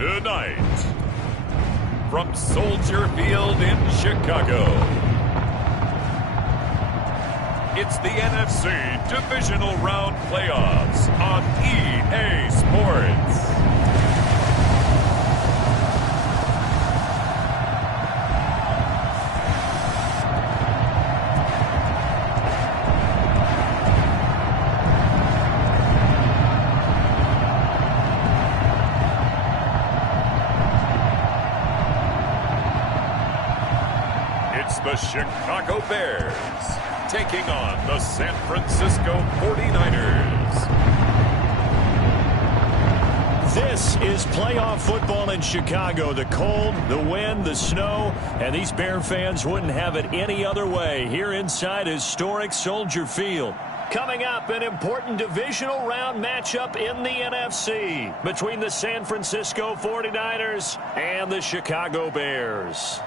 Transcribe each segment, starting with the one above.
Tonight, from Soldier Field in Chicago, it's the NFC Divisional Round Playoffs on EA Sports. The Chicago Bears taking on the San Francisco 49ers. This is playoff football in Chicago. The cold, the wind, the snow, and these Bear fans wouldn't have it any other way here inside historic Soldier Field. Coming up, an important divisional round matchup in the NFC between the San Francisco 49ers and the Chicago Bears.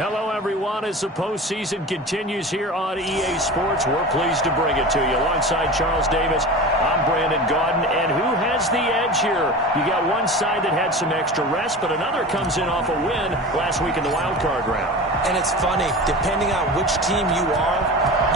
Hello, everyone. As the postseason continues here on EA Sports, we're pleased to bring it to you. Alongside Charles Davis, I'm Brandon Gaudin. And who has the edge here? You got one side that had some extra rest, but another comes in off a win last week in the wild card round. And it's funny, depending on which team you are,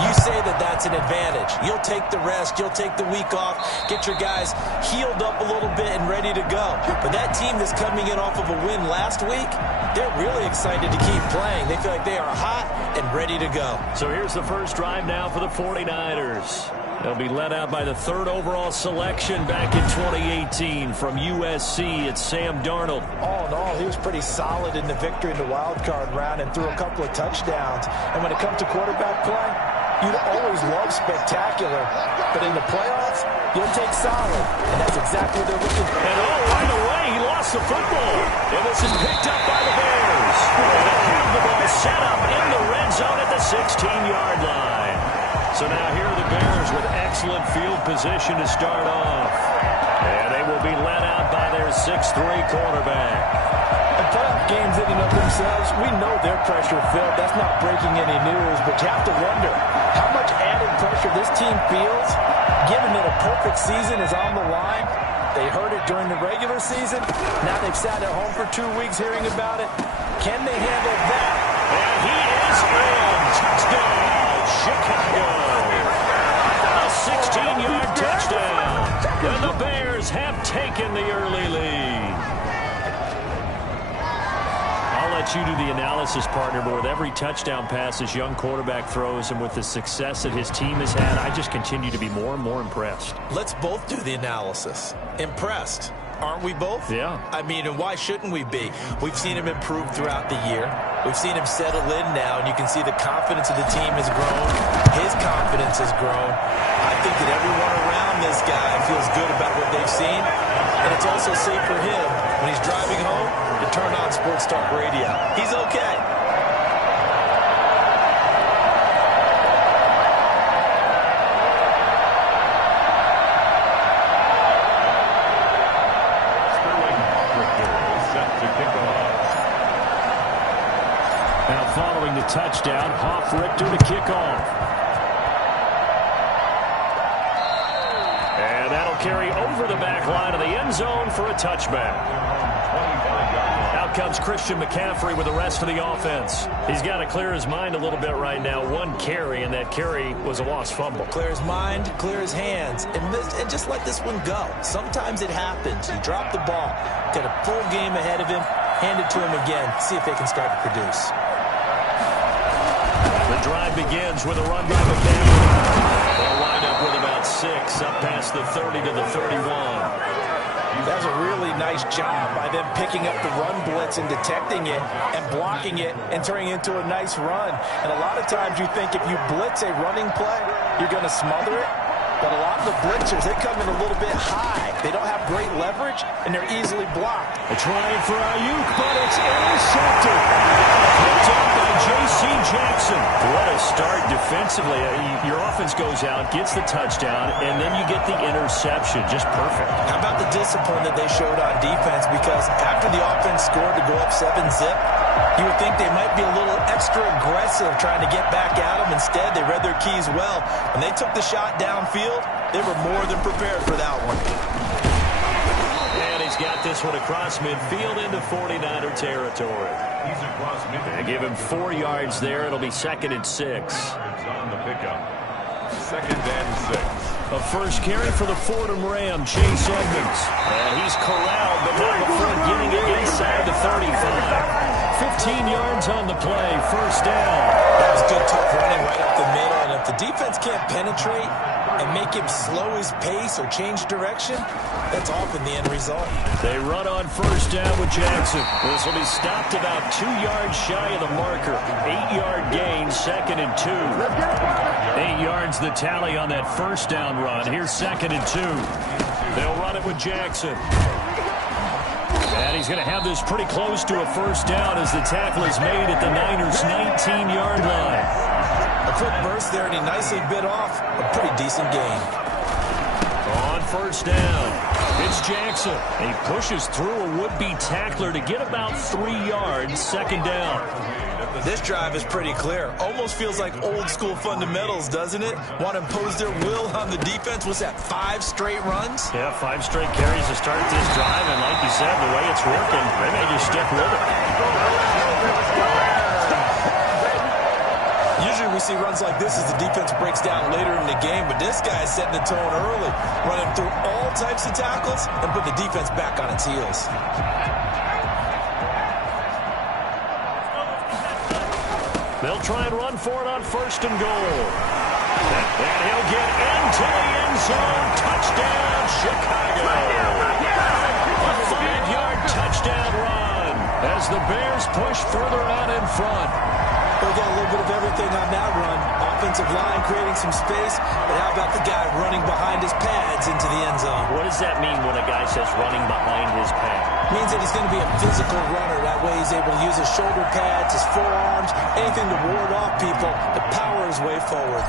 you say that that's an advantage. You'll take the rest, you'll take the week off, get your guys healed up a little bit and ready to go. But that team that's coming in off of a win last week, they're really excited to keep playing. They feel like they are hot and ready to go. So here's the first drive now for the 49ers. They'll be led out by the third overall selection back in 2018 from USC. It's Sam Darnold. All in all, he was pretty solid in the victory in the wild card round and threw a couple of touchdowns. And when it comes to quarterback play, you'd always love spectacular. But in the playoffs, you'll take solid. And that's exactly what they're looking for. And right away, he lost the football. And this is picked up by the Bears. And they have the ball set up in the red zone at the 16-yard line. So now here are the Bears with excellent field position to start off. And they will be led out by their 6'3 quarterback. And playoff games in and of themselves, we know they're pressure-filled. That's not breaking any news, but you have to wonder how much added pressure this team feels, given that a perfect season is on the line. They heard it during the regular season. Now they've sat at home for 2 weeks hearing about it. Can they handle that? And he is in. Touchdown, Chicago. A 16-yard touchdown. And the Bears have taken the early lead. I'll let you do the analysis, partner, but with every touchdown pass this young quarterback throws and with the success that his team has had, I just continue to be more and more impressed. Let's both do the analysis. Impressed. Aren't we both? Yeah. I mean, and why shouldn't we be? We've seen him improve throughout the year. We've seen him settle in now, and you can see the confidence of the team has grown. His confidence has grown. I think that everyone around this guy feels good about what they've seen, and it's also safe for him when he's driving home to turn on Sports Talk Radio. He's okay. Now following the touchdown, Hoff Richter to kick off. And that'll carry over the back line of the end zone for a touchback. Out comes Christian McCaffrey with the rest of the offense. He's got to clear his mind a little bit right now. One carry, and that carry was a lost fumble. Clear his mind, clear his hands, and just let this one go. Sometimes it happens. You drop the ball, got a full game ahead of him, hand it to him again, see if they can start to produce. The drive begins with a run by McCaffrey. They'll wind up with about 6, up past the 30 to the 31. That's a really nice job by them picking up the run blitz and detecting it and blocking it and turning it into a nice run. And a lot of times you think if you blitz a running play, you're going to smother it. But a lot of the blitzers, they come in a little bit high. They don't have great leverage, and they're easily blocked. A try for Ayuk, but it's intercepted. Picked up by J.C. Jackson. What a start defensively. Your offense goes out, gets the touchdown, and then you get the interception. Just perfect. How about the discipline that they showed on defense? Because after the offense scored to go up 7-zip, You would think they might be a little extra aggressive trying to get back at them. Instead, they read their keys well. When they took the shot downfield, they were more than prepared for that one. And he's got this one across midfield into 49er territory. They give him 4 yards there. It'll be 2nd and 6. On the pickup. 2nd and 6. A first carry for the Fordham Ram, Chase Edmonds. And he's corralled, but not before getting it inside the 35. 15 yards on the play, first down. That was good tough running right up the middle, and if the defense can't penetrate and make him slow his pace or change direction, that's often the end result. They run on first down with Jackson. This will be stopped about 2 yards shy of the marker. 8-yard gain, 2nd and 2. 8 yards the tally on that first down run. Here's 2nd and 2. They'll run it with Jackson. And he's going to have this pretty close to a first down as the tackle is made at the Niners' 19-yard line. A quick burst there, and he nicely bit off a pretty decent gain. On first down, it's Jackson. And he pushes through a would-be tackler to get about 3 yards, 2nd down. This drive is pretty clear. Almost feels like old-school fundamentals, doesn't it? Want to impose their will on the defense. What's that, 5 straight runs? Yeah, 5 straight carries to start this drive, and like you said, the way it's working, they may just stick with it. Usually we see runs like this as the defense breaks down later in the game, but this guy is setting the tone early, running through all types of tackles and put the defense back on its heels. They'll try and run for it on 1st and goal. And he'll get into the end zone. Touchdown, Chicago. A 5-yard touchdown run as the Bears push further out in front. They got a little bit of everything on that run. Offensive line creating some space, but how about the guy running behind his pads into the end zone? What does that mean when a guy says running behind his pads? Means that he's going to be a physical runner. That way he's able to use his shoulder pads, his forearms, anything to ward off people to power his way forward.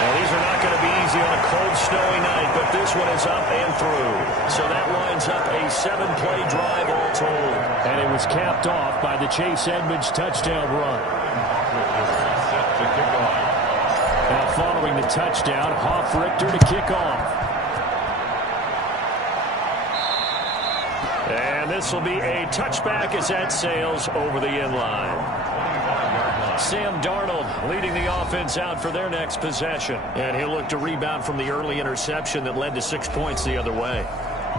Well, these are not going to be easy on a cold, snowy night, but this one is up and through. So that lines up a 7-play drive all told. And it was capped off by the Chase Edmonds touchdown run. Set to kick off. Now following the touchdown, Hoff-Richter to kick off. And this will be a touchback as that sails over the inline. Sam Darnold leading the offense out for their next possession. And he'll look to rebound from the early interception that led to 6 points the other way.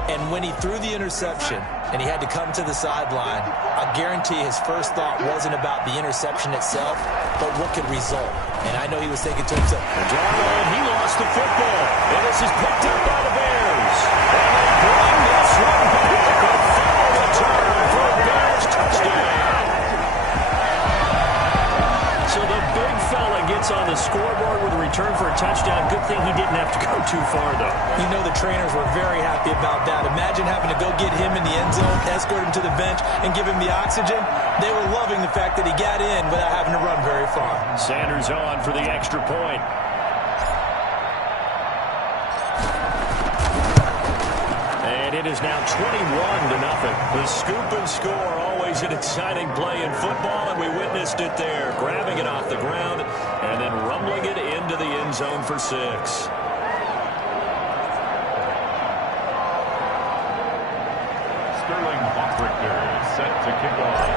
And when he threw the interception and he had to come to the sideline, I guarantee his first thought wasn't about the interception itself, but what could result. And I know he was thinking to himself, Darnold, he lost the football. And this is picked up by the Bears. And they bring this one back. A final return for a Bears touchdown. So the big fella gets on the scoreboard with a return for a touchdown. Good thing he didn't have to go too far, though. you know the trainers were very happy about that. Imagine having to go get him in the end zone, escort him to the bench, and give him the oxygen. They were loving the fact that he got in without having to run very far. Sanders on for the extra point. And it is now 21-0. The scoop and score, always an exciting play in football, and we witnessed it there, grabbing it off the ground and then rumbling it into the end zone for 6. Sterling Hoff-Richter set to kick off.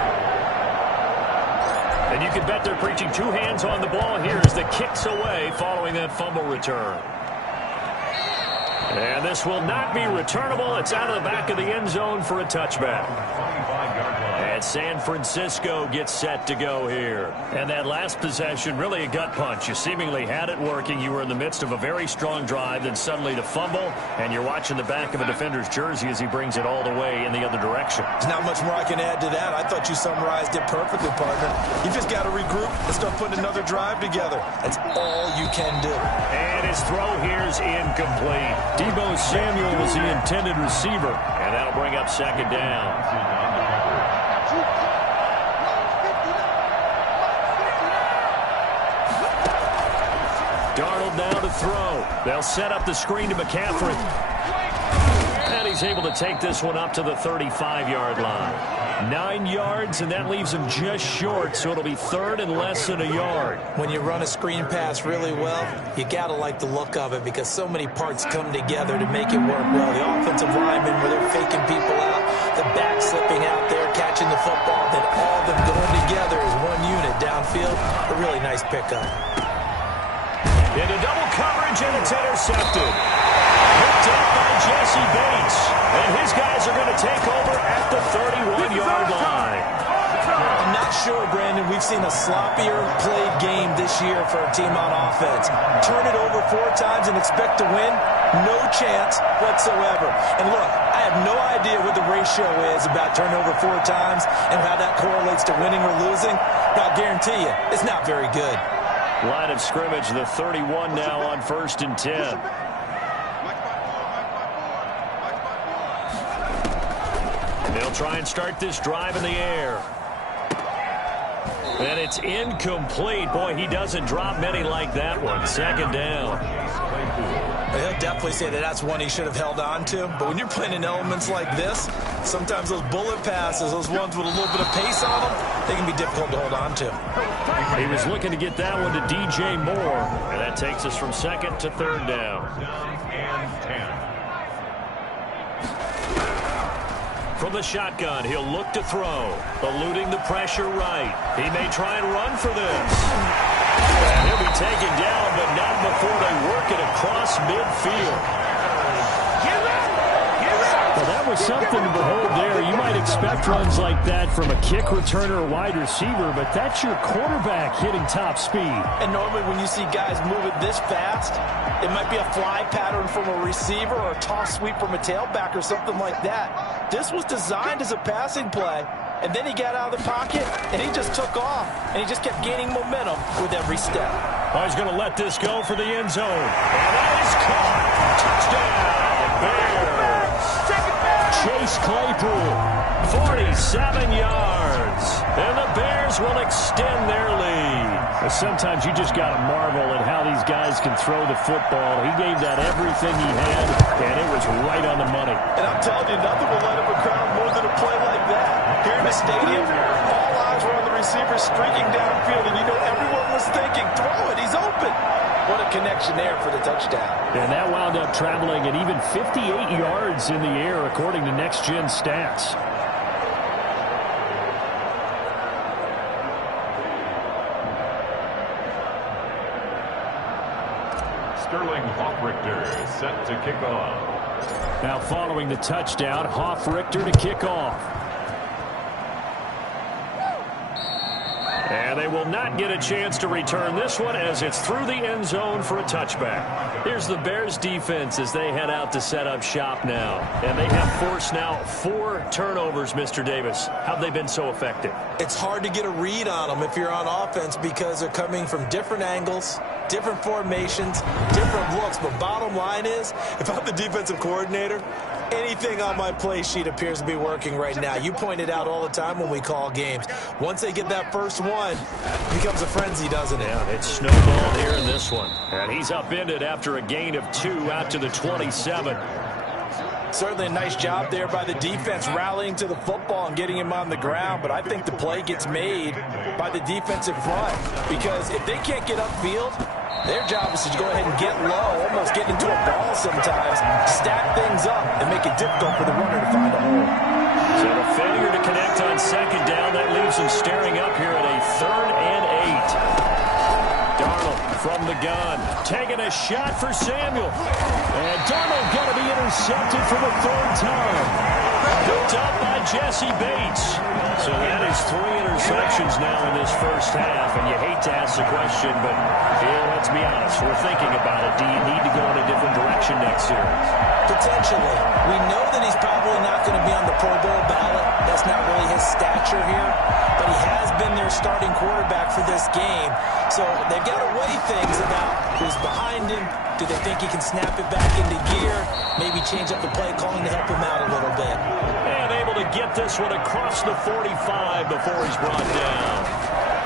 And you can bet they're preaching 2 hands on the ball here as the kick's away following that fumble return. And this will not be returnable. It's out of the back of the end zone for a touchback. 25-yard line. And San Francisco gets set to go here. And that last possession, really a gut punch. You seemingly had it working. You were in the midst of a very strong drive, then suddenly the fumble, and you're watching the back of a defender's jersey as he brings it all the way in the other direction. There's not much more I can add to that. I thought you summarized it perfectly, partner. You just got to regroup and start putting another drive together. That's all you can do. And his throw here is incomplete. Deebo Samuel was the intended receiver, and that'll bring up second down. Darnold now to throw. They'll set up the screen to McCaffrey. And he's he's able to take this one up to the 35-yard line. 9 yards, and that leaves him just short, so it'll be third and less than a yard. When you run a screen pass really well, you got to like the look of it because so many parts come together to make it work well. The offensive linemen, where they're faking people out, the back slipping out there, catching the football, then all of them going together as one unit downfield. A really nice pickup. Into double coverage, and it's intercepted. Picked up by Jesse Bates. And his guys are going to take over at the 31-yard line. I'm not sure, Brandon, we've seen a sloppier played game this year for a team on offense. Turn it over 4 times and expect to win? No chance whatsoever. And look, I have no idea what the ratio is about turnover 4 times and how that correlates to winning or losing, but I'll guarantee you, it's not very good. Line of scrimmage, the 31 now on 1st and 10. They'll try and start this drive in the air. And it's incomplete. Boy, he doesn't drop many like that one. 2nd down. He'll definitely say that that's one he should have held on to. But when you're playing in elements like this, sometimes those bullet passes, those ones with a little bit of pace on them, they can be difficult to hold on to. He was looking to get that one to DJ Moore. And that takes us from 2nd to 3rd down. From the shotgun, he'll look to throw. Eluding the pressure right. He may try and run for this. And he'll be taken down, but not before they work it across midfield. Well, that was something to behold there. You might expect runs like that from a kick returner or wide receiver, but that's your quarterback hitting top speed. And normally when you see guys moving this fast, it might be a fly pattern from a receiver or a toss sweep from a tailback or something like that. This was designed as a passing play, and then he got out of the pocket, and he just took off, and he just kept gaining momentum with every step. Oh, he's going to let this go for the end zone. And that is caught. Touchdown, Bears. Chase Claypool, 47 yards. And the Bears will extend their lead. Sometimes you just got to marvel at how these guys can throw the football. He gave that everything he had, and it was right on the money. And I'm telling you, nothing will light up a crowd more than a play like that. Here in the stadium, all eyes were on the receiver streaking downfield, and you know everyone was thinking, throw it, he's open. What a connection there for the touchdown. And that wound up traveling at even 58 yards in the air, according to Next Gen Stats. Sterling Hoffrichter is set to kick off. Now following the touchdown, Hoffrichter to kick off. And they will not get a chance to return this one as it's through the end zone for a touchback. Here's the Bears defense as they head out to set up shop now. And they have forced now 4 turnovers, Mr. Davis. How've they been so effective? It's hard to get a read on them if you're on offense because they're coming from different angles, different formations, different looks. But bottom line is, if I'm the defensive coordinator, anything on my play sheet appears to be working right now. You point it out all the time when we call games. Once they get that first one, it becomes a frenzy, doesn't it? Yeah, it's snowballed here in this one. And he's upended after a gain of 2 out to the 27. Certainly a nice job there by the defense rallying to the football and getting him on the ground, but I think the play gets made by the defensive front because if they can't get upfield, their job is to go ahead and get low, almost get into a ball sometimes, stack things up, and make it difficult for the runner to find a hole. So the failure to connect on 2nd down, that leaves him staring up here at a 3rd and 8. Darnold from the gun, taking a shot for Samuel. And Darnold going to be intercepted for the 3rd time. Picked up by Jesse Bates. So that is 3 interceptions now in this first half. And you hate to ask the question, but let's be honest, we're thinking about it. Do you need to go in a different direction next series? Potentially. We know that he's probably not going to be on the Pro Bowl ballot. That's not really his stature here. But he has been their starting quarterback for this game. So they've got to weigh things about who's behind him. Do they think he can snap it back into gear? Maybe change up the play calling to help him out a little bit. And able to get this one across the 45 before he's brought down.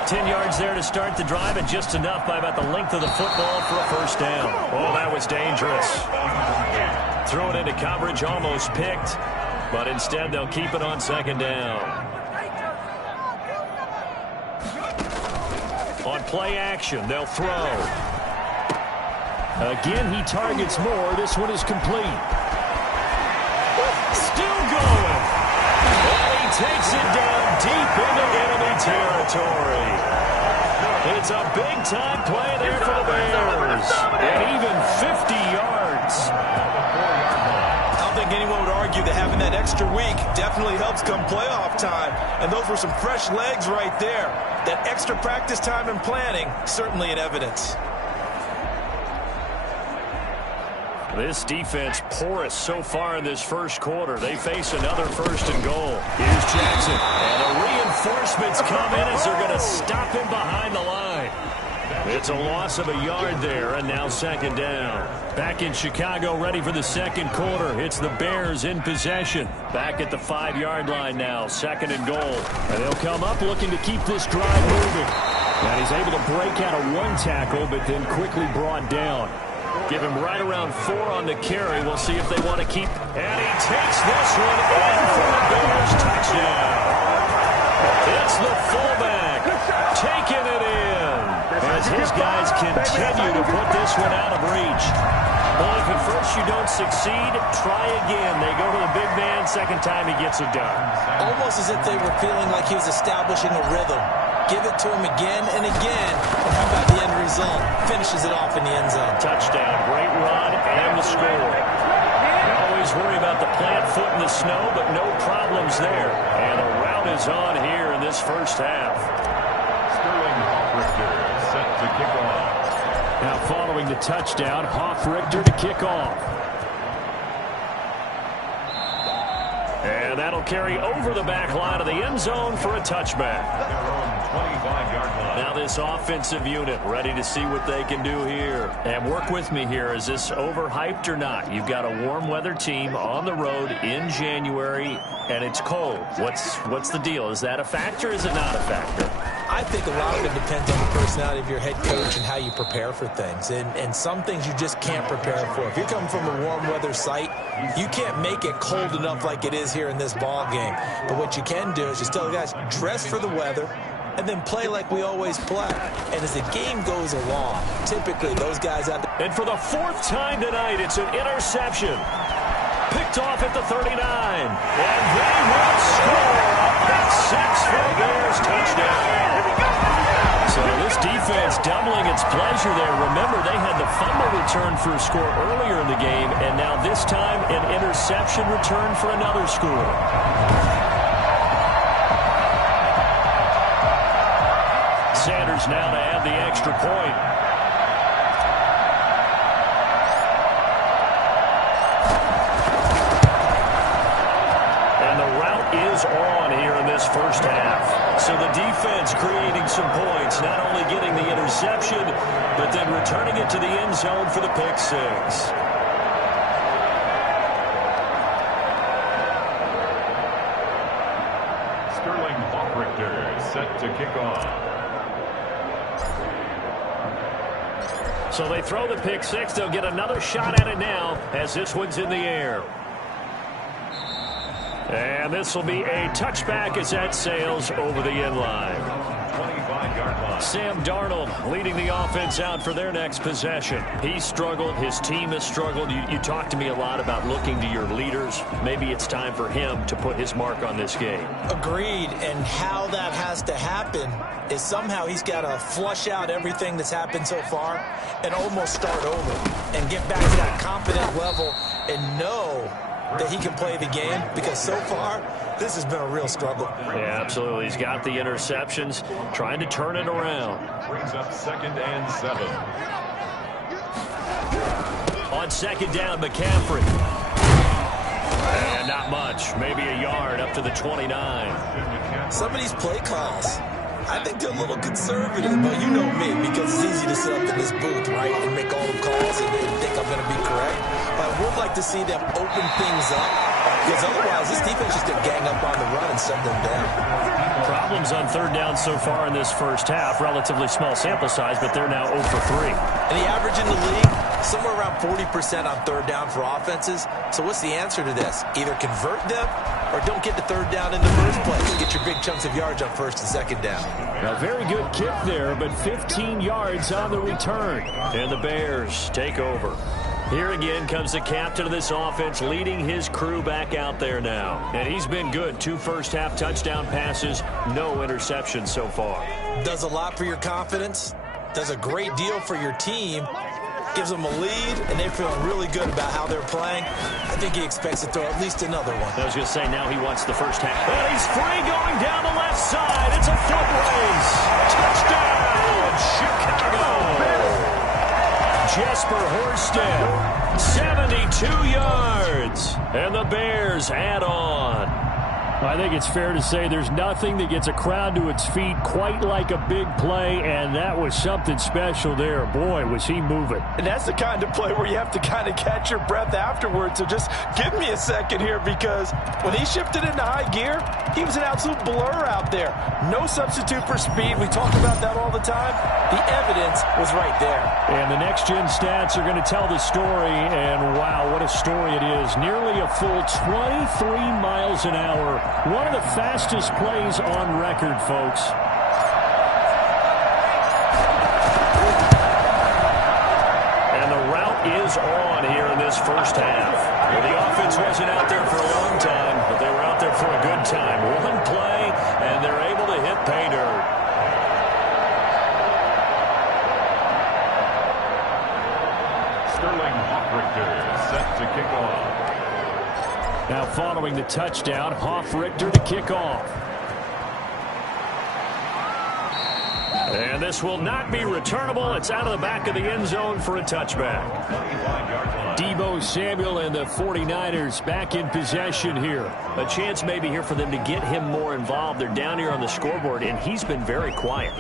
10 yards there to start the drive, and just enough by about the length of the football for a first down. Oh, that was dangerous. throw it into coverage, almost picked, but instead they'll keep it on second down. On play action, they'll throw. Again, he targets more. This one is complete. Still going. And he takes it down deep into enemy territory. It's a big-time play there for the Bears. And even 50 yards. I don't think anyone would argue that having that extra week definitely helps come playoff time. And those were some fresh legs right there. That extra practice time and planning, certainly in evidence. This defense porous so far in this first quarter. They face another first and goal. Here's Jackson. And the reinforcements come in as they're going to stop him behind the line. It's a loss of a yard there, and now second down. Back in Chicago, ready for the second quarter. It's the Bears in possession. Back at the 5-yard line now, second and goal. And they'll come up looking to keep this drive moving. And he's able to break out of one tackle, but then quickly brought down. Give him right around 4 on the carry. We'll see if they want to keep. And he takes this one in for the Bears touchdown. It's the fullback taking it in as his guys continue to put this one out of reach. Well, if at first you don't succeed, try again. They go to the big man. Second time he gets it done. Almost as if they were feeling like he was establishing a rhythm. Give it to him again and again. And how about the end result? Finishes it off in the end zone. Touchdown, great run, and the score. You always worry about the plant foot in the snow, but no problems there. And the route is on here in this first half. Sterling Hoffrichter set to kick off. Now following the touchdown, Hoffrichter to kick off. And that'll carry over the back line of the end zone for a touchback. Their own 25-yard line. Now this offensive unit ready to see what they can do here. And work with me here. Is this overhyped or not? You've got a warm weather team on the road in January, and it's cold. What's the deal? Is that a factor or is it not a factor? I think a lot of it depends on the personality of your head coach and how you prepare for things. And some things you just can't prepare for. If you're coming from a warm weather site, you can't make it cold enough like it is here in this ball game. But what you can do is just tell the guys, dress for the weather, and then play like we always play. And as the game goes along, typically those guys out there. And for the 4th time tonight, it's an interception. Picked off at the 39. And they will score. That's 6 for the Bears. Touchdown. So this defense doubling its pleasure there. Remember, they had the fumble return for a score earlier in the game, and now this time an interception return for another score. Sanders now to add the extra point. And the route is on here in this first half. So the defense creating some points, not only getting the interception, but then returning it to the end zone for the pick 6. Sterling Hoffrichter set to kick off. So they throw the pick 6. They'll get another shot at it now as this one's in the air. And this will be a touchback as that sails over the end line. 25-yard line. Sam Darnold leading the offense out for their next possession. He's struggled. His team has struggled. You talk to me a lot about looking to your leaders. Maybe it's time for him to put his mark on this game. Agreed. And how that has to happen is somehow he's got to flush out everything that's happened so far and almost start over and get back to that confident level and know that he can play the game, because so far this has been a real struggle. Yeah, absolutely. He's got the interceptions, trying to turn it around. Brings up 2nd and 7. On second down, McCaffrey. And not much, maybe a yard up to the 29. Some of these play calls, I think they're a little conservative, but you know me, because it's easy to sit up in this booth, right, and make all the calls and think I'm going to be correct. But I would like to see them open things up, because otherwise this defense is going to gang up on the run and shut them down. problems on third down so far in this first half. Relatively small sample size, but they're now 0 for 3. And the average in the league, somewhere around 40% on third down for offenses. So what's the answer to this? Either convert them or don't get the third down in the first place. Get your big chunks of yards on first and second down. A very good kick there, but 15 yards on the return. And the Bears take over. Here again comes the captain of this offense, leading his crew back out there now. And he's been good. 2 first-half touchdown passes, no interceptions so far. Does a lot for your confidence. Does a great deal for your team. Gives them a lead, and they feel really good about how they're playing. I think he expects to throw at least another one. I was going to say, now he wants the first half. And he's free going down the left side. It's a foot race. Touchdown, Chicago. Jesper Horsted, 72 yards. And the Bears add on. I think it's fair to say there's nothing that gets a crowd to its feet quite like a big play, and that was something special there. Boy, was he moving. And that's the kind of play where you have to kind of catch your breath afterwards. So just give me a second here, because when he shifted into high gear, he was an absolute blur out there. No substitute for speed. We talk about that all the time. The evidence was right there. And the next-gen stats are going to tell the story, and wow, what a story it is. Nearly a full 23 miles an hour. One of the fastest plays on record, folks. And the route is on here in this first half. Well, the offense wasn't out there for a long time, but they were out there for a good time. One play, and they're able to hit pay dirt. Sterling Hoffrichter set to kick off. Now following the touchdown, Hoffrichter to kick off. And this will not be returnable. It's out of the back of the end zone for a touchback. Deebo Samuel and the 49ers back in possession here. A chance maybe here for them to get him more involved. They're down here on the scoreboard, and he's been very quiet.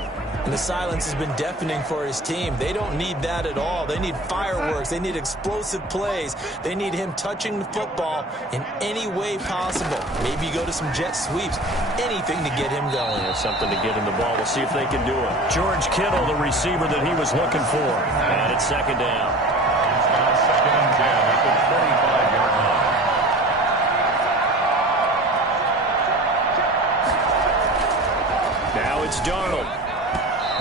And the silence has been deafening for his team. They don't need that at all. They need fireworks. They need explosive plays. They need him touching the football in any way possible. Maybe you go to some jet sweeps. Anything to get him going. Yeah, something to get him the ball. We'll see if they can do it. George Kittle, the receiver that he was looking for. And it's second down. Second and 10 at the 25-yard line. Now it's Darnold.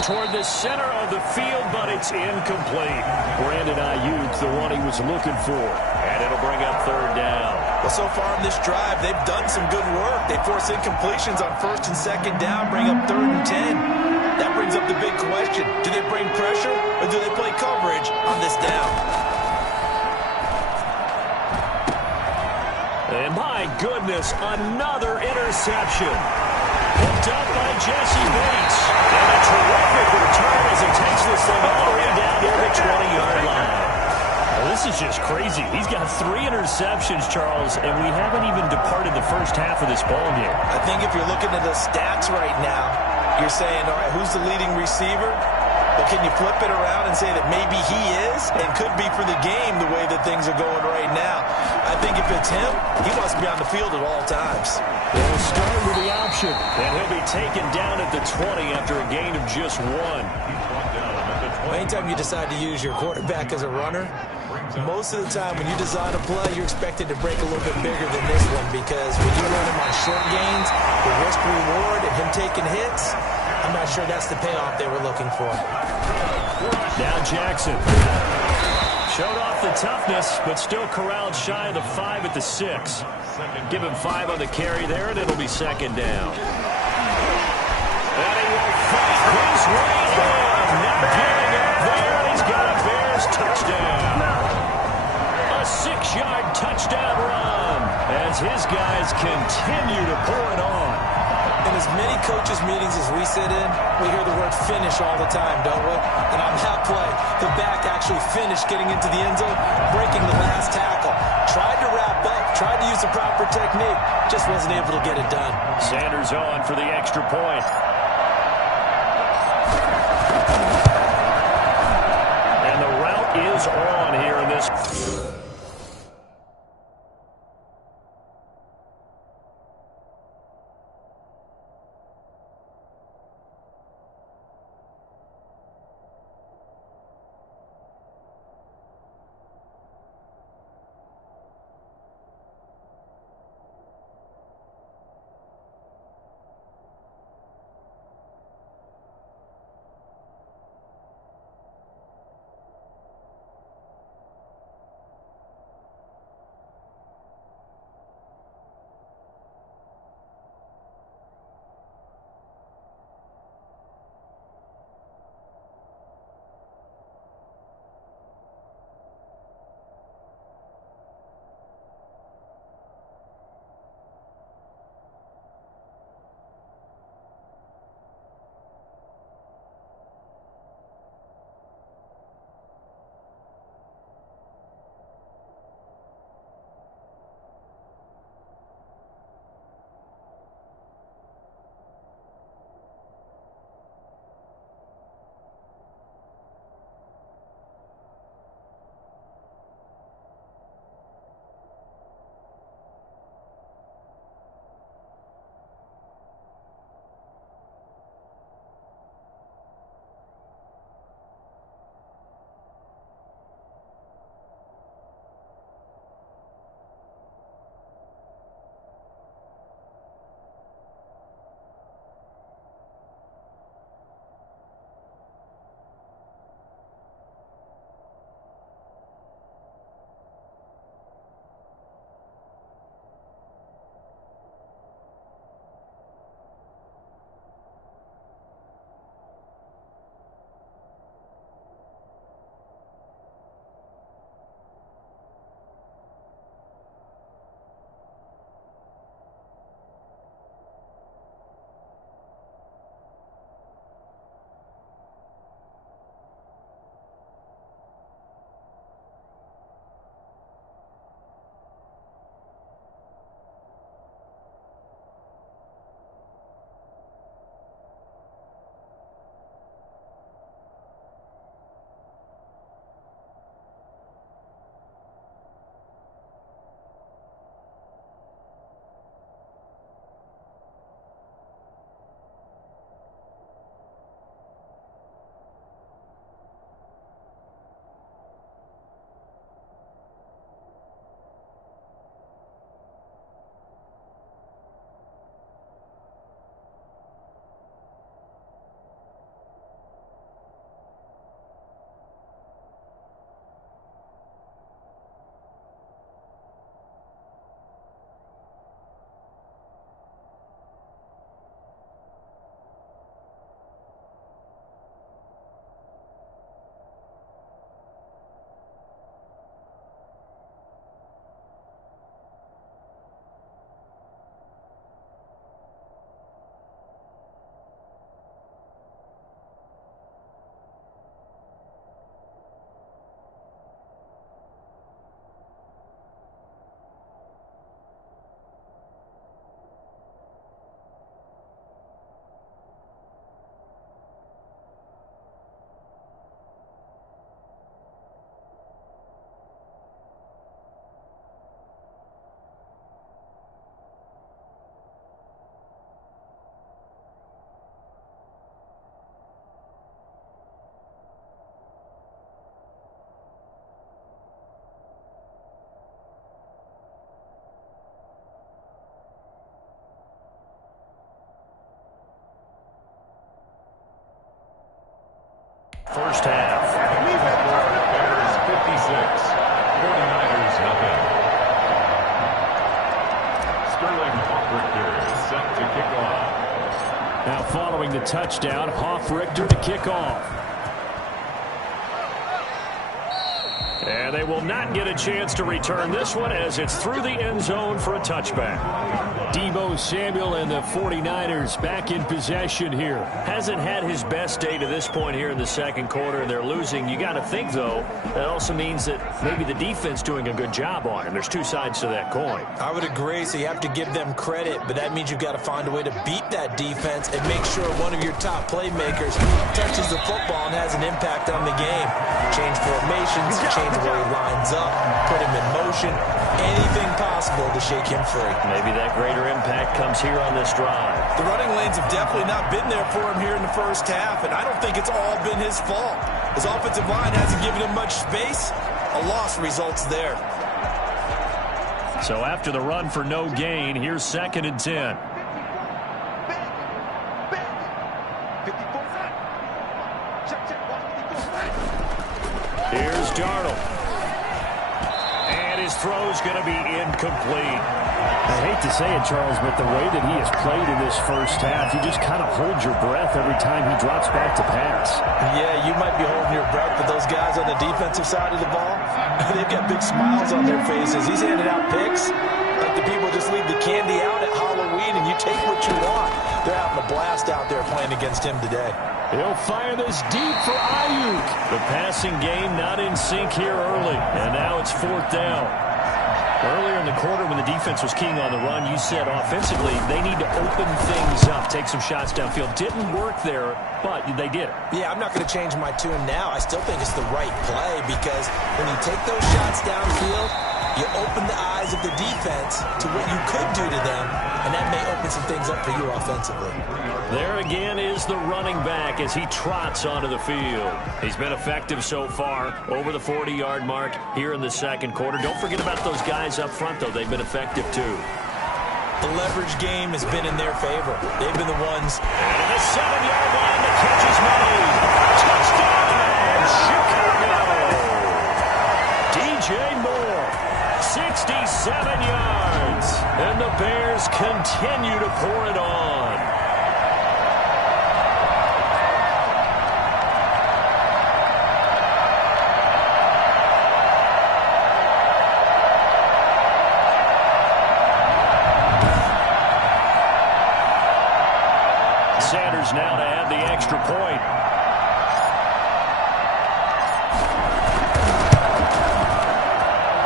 Toward the center of the field, but it's incomplete. Brandon Ayuk, the one he was looking for. And it'll bring up third down. Well, so far in this drive, they've done some good work. They force incompletions on first and second down, bring up third and 10. That brings up the big question. Do they bring pressure, or do they play coverage on this down? And my goodness, another interception. Picked up by Jesse Bates. And a terrific return as he takes this thing all the way down near the 20-yard line. Well, this is just crazy. He's got 3 interceptions, Charles, and we haven't even departed the first half of this ball game. I think if you're looking at the stats right now, you're saying, all right, who's the leading receiver? But can you flip it around and say that maybe he is and could be for the game the way that things are going right now? I think if it's him, he wants to be on the field at all times. They'll start with the option, and he'll be taken down at the 20 after a gain of just 1. Anytime you decide to use your quarterback as a runner, most of the time when you design a play, you're expected to break a little bit bigger than this one, because when you run him on short gains, the risk-reward and him taking hits, I'm not sure that's the payoff they were looking for. Now Jackson. Showed off the toughness, but still corralled shy of the 5 at the 6. Give him 5 on the carry there, and it'll be second down. And he will fight his way in. Not giving up there, and he's got a Bears touchdown. A 6-yard touchdown run as his guys continue to pour it on. In as many coaches' meetings as we sit in, we hear the word finish all the time, don't we? And on that play, the back actually finished getting into the end zone, breaking the last tackle. Tried to wrap up, tried to use the proper technique, just wasn't able to get it done. Sanders on for the extra point. And the route is on here in this. following the touchdown, Hoff-Richter to kick off. And they will not get a chance to return this one as it's through the end zone for a touchback. Deebo Samuel and the 49ers back in possession here. Hasn't had his best day to this point here in the second quarter, and they're losing. You got to think, though, that also means that maybe the defense doing a good job on him. There's two sides to that coin. I would agree, so you have to give them credit, but that means you've got to find a way to beat that defense and make sure one of your top playmakers touches the football and has an impact on the game. Change formations, change where he lines up, put him in motion, anything possible to shake him free. Maybe that greater impact comes here on this drive. The running lanes have definitely not been there for him here in the first half, and I don't think it's all been his fault. His offensive line hasn't given him much space. A loss results there. So after the run for no gain, here's 2nd and 10. Here's Darnold. And his throw's going to be incomplete. I hate to say it, Charles, but the way that he has played in this first half, you just kind of hold your breath every time he drops back to pass. Yeah, you might be holding your breath, but those guys on the defensive side of the ball, they've got big smiles on their faces. He's handing out picks like the people just leave the candy out at Halloween and you take what you want. They're having a blast out there playing against him today. He'll fire this deep for Ayuk. The passing game not in sync here early, and now it's 4th down. Earlier in the quarter when the defense was keying on the run, you said offensively they need to open things up, take some shots downfield. Didn't work there, but they did it. Yeah, I'm not going to change my tune now. I still think it's the right play because when you take those shots downfield, you open the eyes of the defense to what you could do to them, and that may open some things up for you offensively. There again is the running back as he trots onto the field. He's been effective so far, over the 40-yard mark here in the second quarter. Don't forget about those guys up front, though. They've been effective, too. The leverage game has been in their favor. They've been the ones. And the 7-yard line, the catch is made. Touchdown, Chicago. DJ Moore, 67 yards. And the Bears continue to pour it on. Sanders now to add the extra point.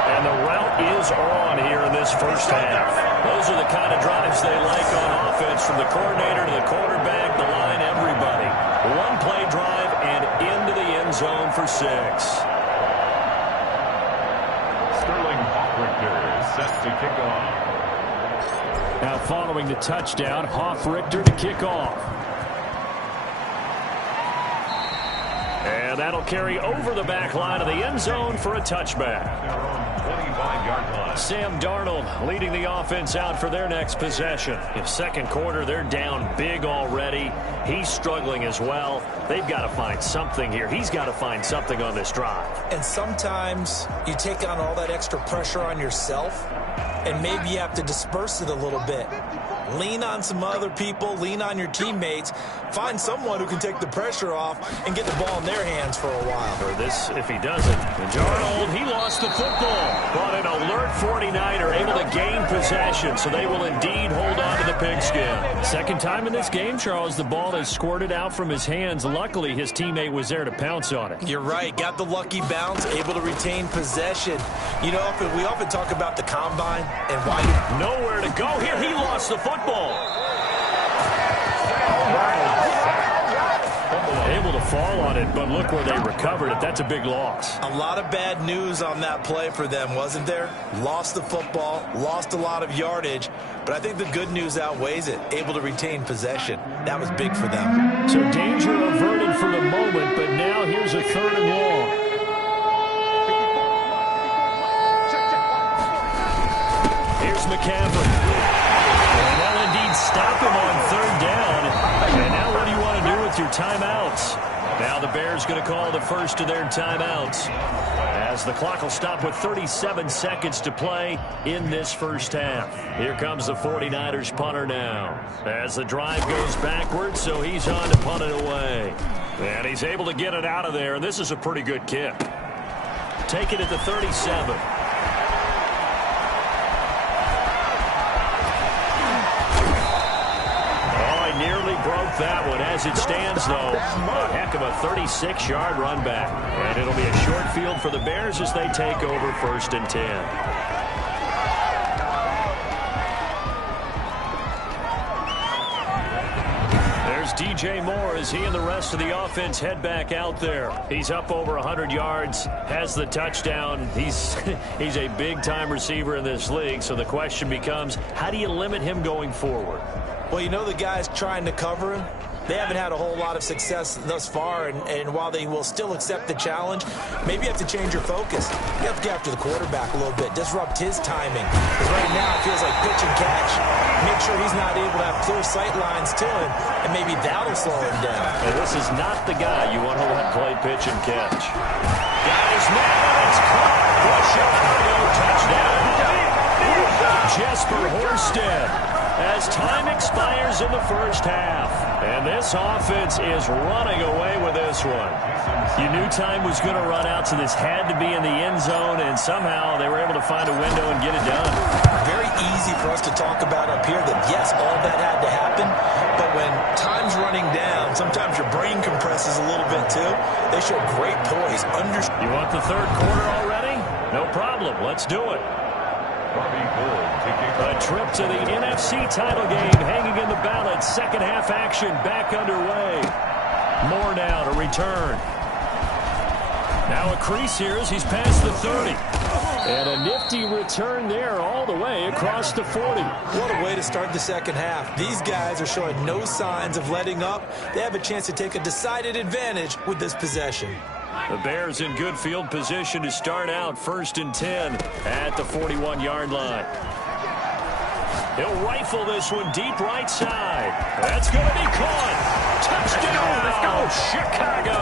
And the route is on here in this first half. Those are the kind of drives they like on offense, from the coordinator to the quarterback, the line, everybody. One play drive and into the end zone for 6. Sterling Hoff-Richter set to kick off. Now following the touchdown, Hoff-Richter to kick off. And that'll carry over the back line of the end zone for a touchback. 25-yard line. Sam Darnold leading the offense out for their next possession. In second quarter, they're down big already. He's struggling as well. They've got to find something here. He's got to find something on this drive. And sometimes you take on all that extra pressure on yourself, and maybe you have to disperse it a little bit. Lean on some other people, lean on your teammates, find someone who can take the pressure off and get the ball in their hands for a while. For this, if he doesn't. Darnold, he lost the football. But an alert 49er able to gain possession, so they will indeed hold on to the pigskin. Second time in this game, Charles, the ball has squirted out from his hands. Luckily, his teammate was there to pounce on it. You're right. Got the lucky bounce, able to retain possession. You know, we often talk about the combine and why. Nowhere to go here. He lost the football. Able to fall on it, but look where they recovered it. That's a big loss. A lot of bad news on that play for them, wasn't there? Lost the football, lost a lot of yardage, but I think the good news outweighs it. Able to retain possession. That was big for them. So danger averted for the moment, but now here's a 3rd and long. Here's McCaffrey. And they'll indeed stop him on 3rd down. And now what do you want to do with your timeout? bounce. Now the Bears going to call the first of their timeouts, as the clock will stop with 37 seconds to play in this first half. Here comes the 49ers punter now, as the drive goes backwards, so he's on to punt it away. And he's able to get it out of there, and this is a pretty good kick. Take it at the 37. Nearly broke that one. As it stands, though, a heck of a 36-yard run back. And it'll be a short field for the Bears as they take over 1st and 10. There's DJ Moore as he and the rest of the offense head back out there. He's up over 100 yards, has the touchdown. He's a big-time receiver in this league, so the question becomes, how do you limit him going forward? Well, you know the guys trying to cover him, they haven't had a whole lot of success thus far, and while they will still accept the challenge, maybe you have to change your focus. You have to get after the quarterback a little bit, disrupt his timing. Because right now it feels like pitch and catch. Make sure he's not able to have clear sight lines to him, and maybe that'll slow him down. And this is not the guy you want to let play pitch and catch. Got his man, it's caught. Touchdown. Jesper Horsted, as time expires in the first half. And this offense is running away with this one. You knew time was going to run out, so this had to be in the end zone, and somehow they were able to find a window and get it done. Very easy for us to talk about up here that, yes, all that had to happen, but when time's running down, sometimes your brain compresses a little bit too. They show great poise. You want the third quarter already? No problem. Let's do it. A trip to the NFC title game hanging in the balance. Second half action back underway. Moore now to return. Now a crease here as he's past the 30. And a nifty return there all the way across the 40. What a way to start the second half. These guys are showing no signs of letting up. They have a chance to take a decided advantage with this possession. The Bears in good field position to start out 1st and 10 at the 41-yard line. He'll rifle this one deep right side. That's going to be caught. Touchdown. Let's go, Chicago.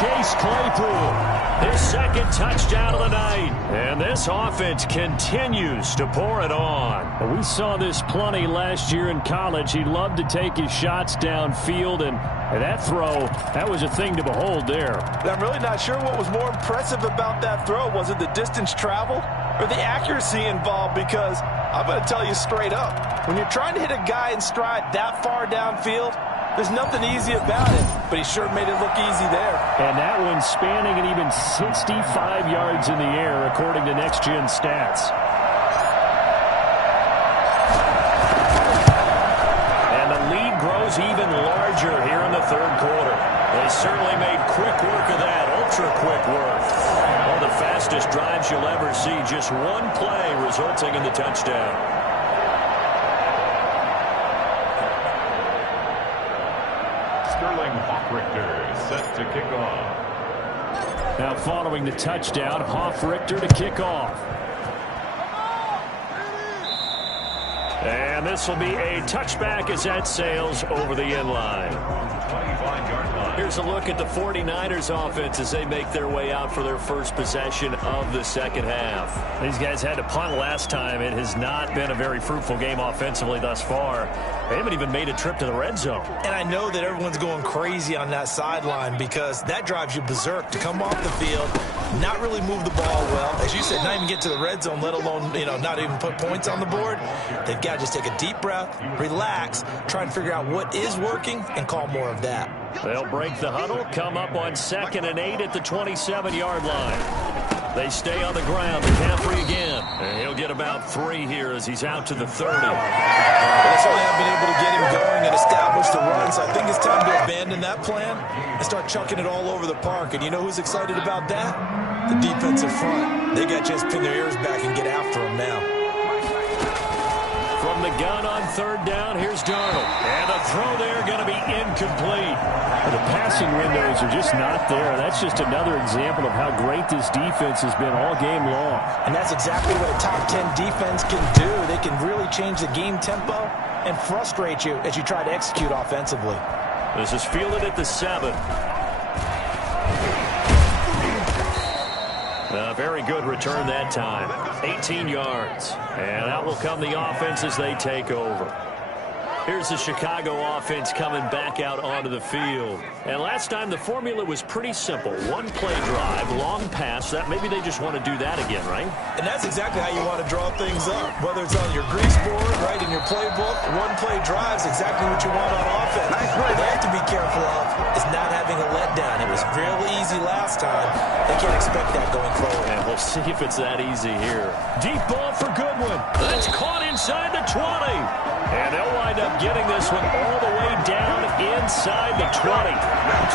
Chase Claypool, his second touchdown of the night. And this offense continues to pour it on. We saw this plenty last year in college. He loved to take his shots downfield, and that throw, that was a thing to behold there. I'm really not sure what was more impressive about that throw. Was it the distance traveled or the accuracy involved? Because I'm going to tell you straight up, when you're trying to hit a guy in stride that far downfield, there's nothing easy about it, but he sure made it look easy there. And that one spanning an even 65 yards in the air, according to Next Gen Stats. And the lead grows even larger here in the third quarter. They certainly made quick work of that, ultra-quick work. One of the fastest drives you'll ever see, just one play resulting in the touchdown. Set to kick off. Now following the touchdown, Richter to kick off. And this will be a touchback as that sails over the end line. 25-yard line. Here's a look at the 49ers offense as they make their way out for their first possession of the second half. These guys had to punt last time. It has not been a very fruitful game offensively thus far. They haven't even made a trip to the red zone. And I know that everyone's going crazy on that sideline because that drives you berserk to come off the field, not really move the ball well. As you said, not even get to the red zone, let alone, not even put points on the board. They've got to just take a deep breath, relax, try and figure out what is working, and call more of that. They'll break the huddle, come up on 2nd and 8 at the 27-yard line. They stay on the ground. McCaffrey again. And he'll get about 3 here as he's out to the 30. They certainly have been able to get him going and establish the run, so I think it's time to abandon that plan and start chucking it all over the park. And you know who's excited about that? The defensive front. They got to just pin their ears back and get after him now. From the gun on 3rd down, here's Darnold. And the throw there going to be incomplete. The passing windows are just not there. That's just another example of how great this defense has been all game long. And that's exactly what a top 10 defense can do. They can really change the game tempo and frustrate you as you try to execute offensively. This is fielded at the 7. A very good return that time. 18 yards. And out will come the offense as they take over. Here's the Chicago offense coming back out onto the field. And last time the formula was pretty simple. One play drive, long pass. That maybe they just want to do that again, right? And that's exactly how you want to draw things up. Whether it's on your grease board, right, in your playbook, one play drive is exactly what you want on offense. What they have to be careful of is not having a letdown. It was really easy last time. They can't expect that going forward. And we'll see if it's that easy here. Deep ball for Goodwin. That's caught inside the 20. And they'll wind up getting this one all the way down inside the 20.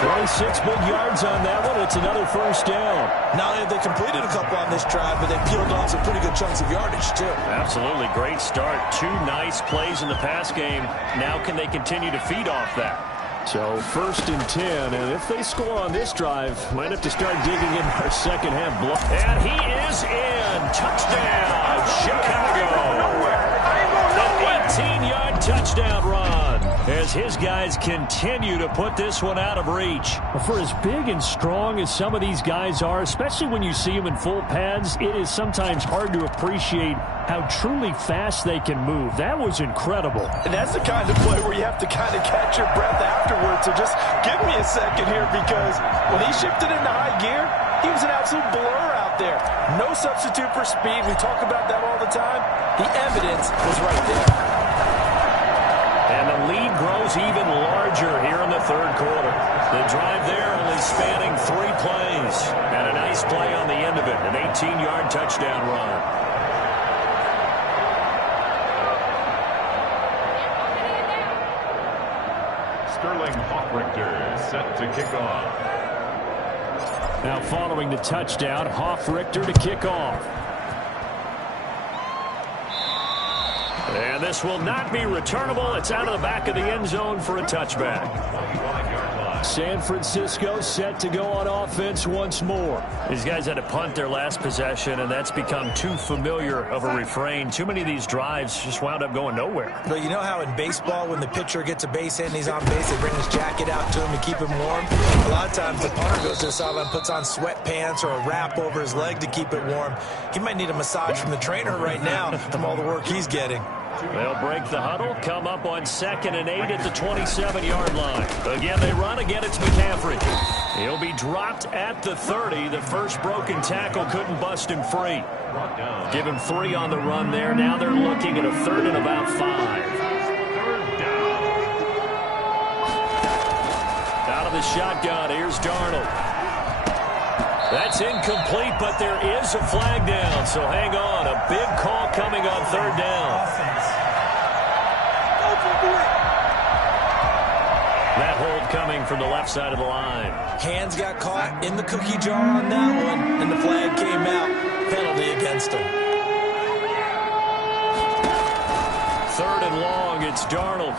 26 big yards on that one. It's another first down. Not only have they completed a couple on this drive, but they peeled off some pretty good chunks of yardage, too. Absolutely. Great start. 2 nice plays in the pass game. Now can they continue to feed off that? So 1st and 10, and if they score on this drive, might have to start digging in our second half block. And he is in. Touchdown, Chicago. An 18-yard touchdown run as his guys continue to put this one out of reach. For as big and strong as some of these guys are, especially when you see them in full pads, it is sometimes hard to appreciate how truly fast they can move. That was incredible. And that's the kind of play where you have to kind of catch your breath afterwards. So just give me a second here, because when he shifted into high gear, he was an absolute blur out there. No substitute for speed. We talk about that all the time. The evidence was right there. And the lead grows even larger here in the 3rd quarter. The drive there only spanning 3 plays. And a nice play on the end of it. An 18-yard touchdown run. Richter set to kick off. Now following the touchdown, Richter to kick off. And this will not be returnable. It's out of the back of the end zone for a touchback. San Francisco set to go on offense once more. These guys had to punt their last possession, and that's become too familiar of a refrain. Too many of these drives just wound up going nowhere. But you know how in baseball, when the pitcher gets a base hit and he's on base, they bring his jacket out to him to keep him warm? A lot of times the punter goes to the sideline, puts on sweatpants or a wrap over his leg to keep it warm. He might need a massage from the trainer right now from all the work he's getting. They'll break the huddle, come up on 2nd and 8 at the 27-yard line. Again, they run. Again, it's McCaffrey. He'll be dropped at the 30. The first broken tackle couldn't bust him free. Give him 3 on the run there. Now they're looking at a 3rd and about 5. Out of the shotgun, here's Darnold. That's incomplete, but there is a flag down, so hang on. A big call coming on 3rd down. That hold coming from the left side of the line. Hands got caught in the cookie jar on that one, and the flag came out. Penalty against him. 3rd and long, it's Darnold.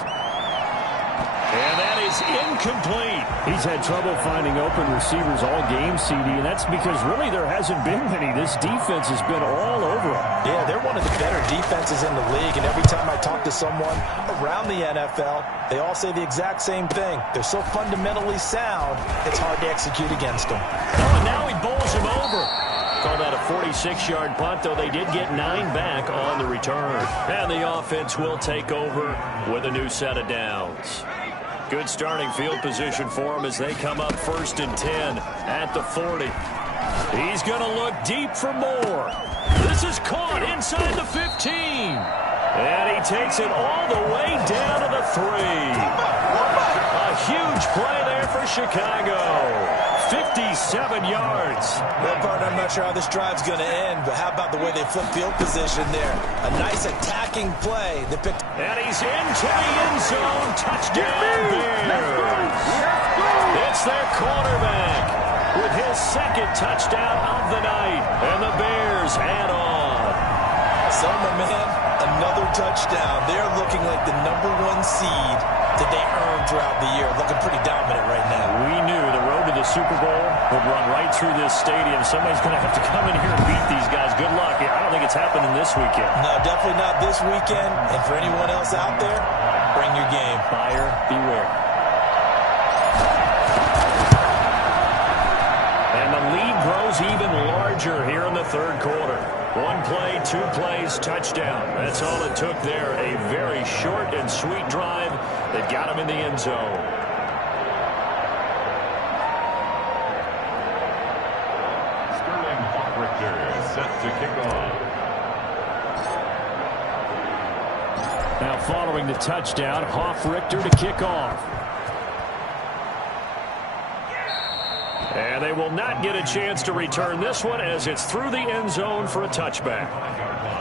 And that is incomplete. He's had trouble finding open receivers all game, CD, and that's because really there hasn't been many. This defense has been all over them. Yeah, they're one of the better defenses in the league, and every time I talk to someone around the NFL, they all say the exact same thing. They're so fundamentally sound, it's hard to execute against them. Oh, and now he bowls him over. Call that a 46-yard punt, though they did get 9 back on the return. And the offense will take over with a new set of downs. Good starting field position for him as they come up 1st and 10 at the 40. He's going to look deep for more. This is caught inside the 15. And he takes it all the way down to the 3. A huge play there for Chicago. 57 yards. Well, partner, I'm not sure how this drive's going to end, but how about the way they flip field position there? A nice attacking play. They picked. And he's into the end zone. Touchdown, Bears. It's their quarterback with his 2nd touchdown of the night. And the Bears add on. Selma, man, another touchdown. They're looking like the #1 seed that they earned throughout the year. Looking pretty dominant right now. We knew the road to the Super Bowl would run right through this stadium. Somebody's going to have to come in here and beat these guys. Good luck. I don't think it's happening this weekend. No, definitely not this weekend. And for anyone else out there, bring your game. Buyer beware. grows even larger here in the third quarter. 1 play, 2 plays, touchdown. That's all it took there. A very short and sweet drive that got him in the end zone. Set to kick off. Now following the touchdown, Hoff-Richter to kick off. And they will not get a chance to return this one as it's through the end zone for a touchback.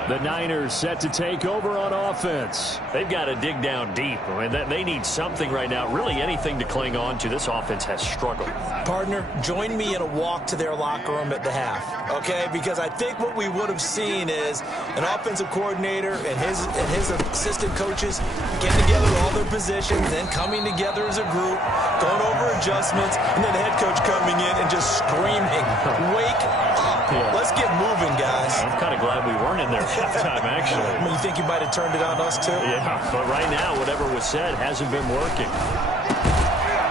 The Niners set to take over on offense. They've got to dig down deep. I mean, they need something right now, really anything to cling on to. This offense has struggled. Partner, join me in a walk to their locker room at the half, okay? Because I think what we would have seen is an offensive coordinator and his assistant coaches getting together all their positions, then coming together as a group, going over adjustments, and then the head coach coming in and just screaming, "Wake up! Let's get moving, guys." I'm kind of glad we weren't in there at halftime, actually. I mean, you think you might have turned it on us, too? Yeah, but right now, whatever was said hasn't been working.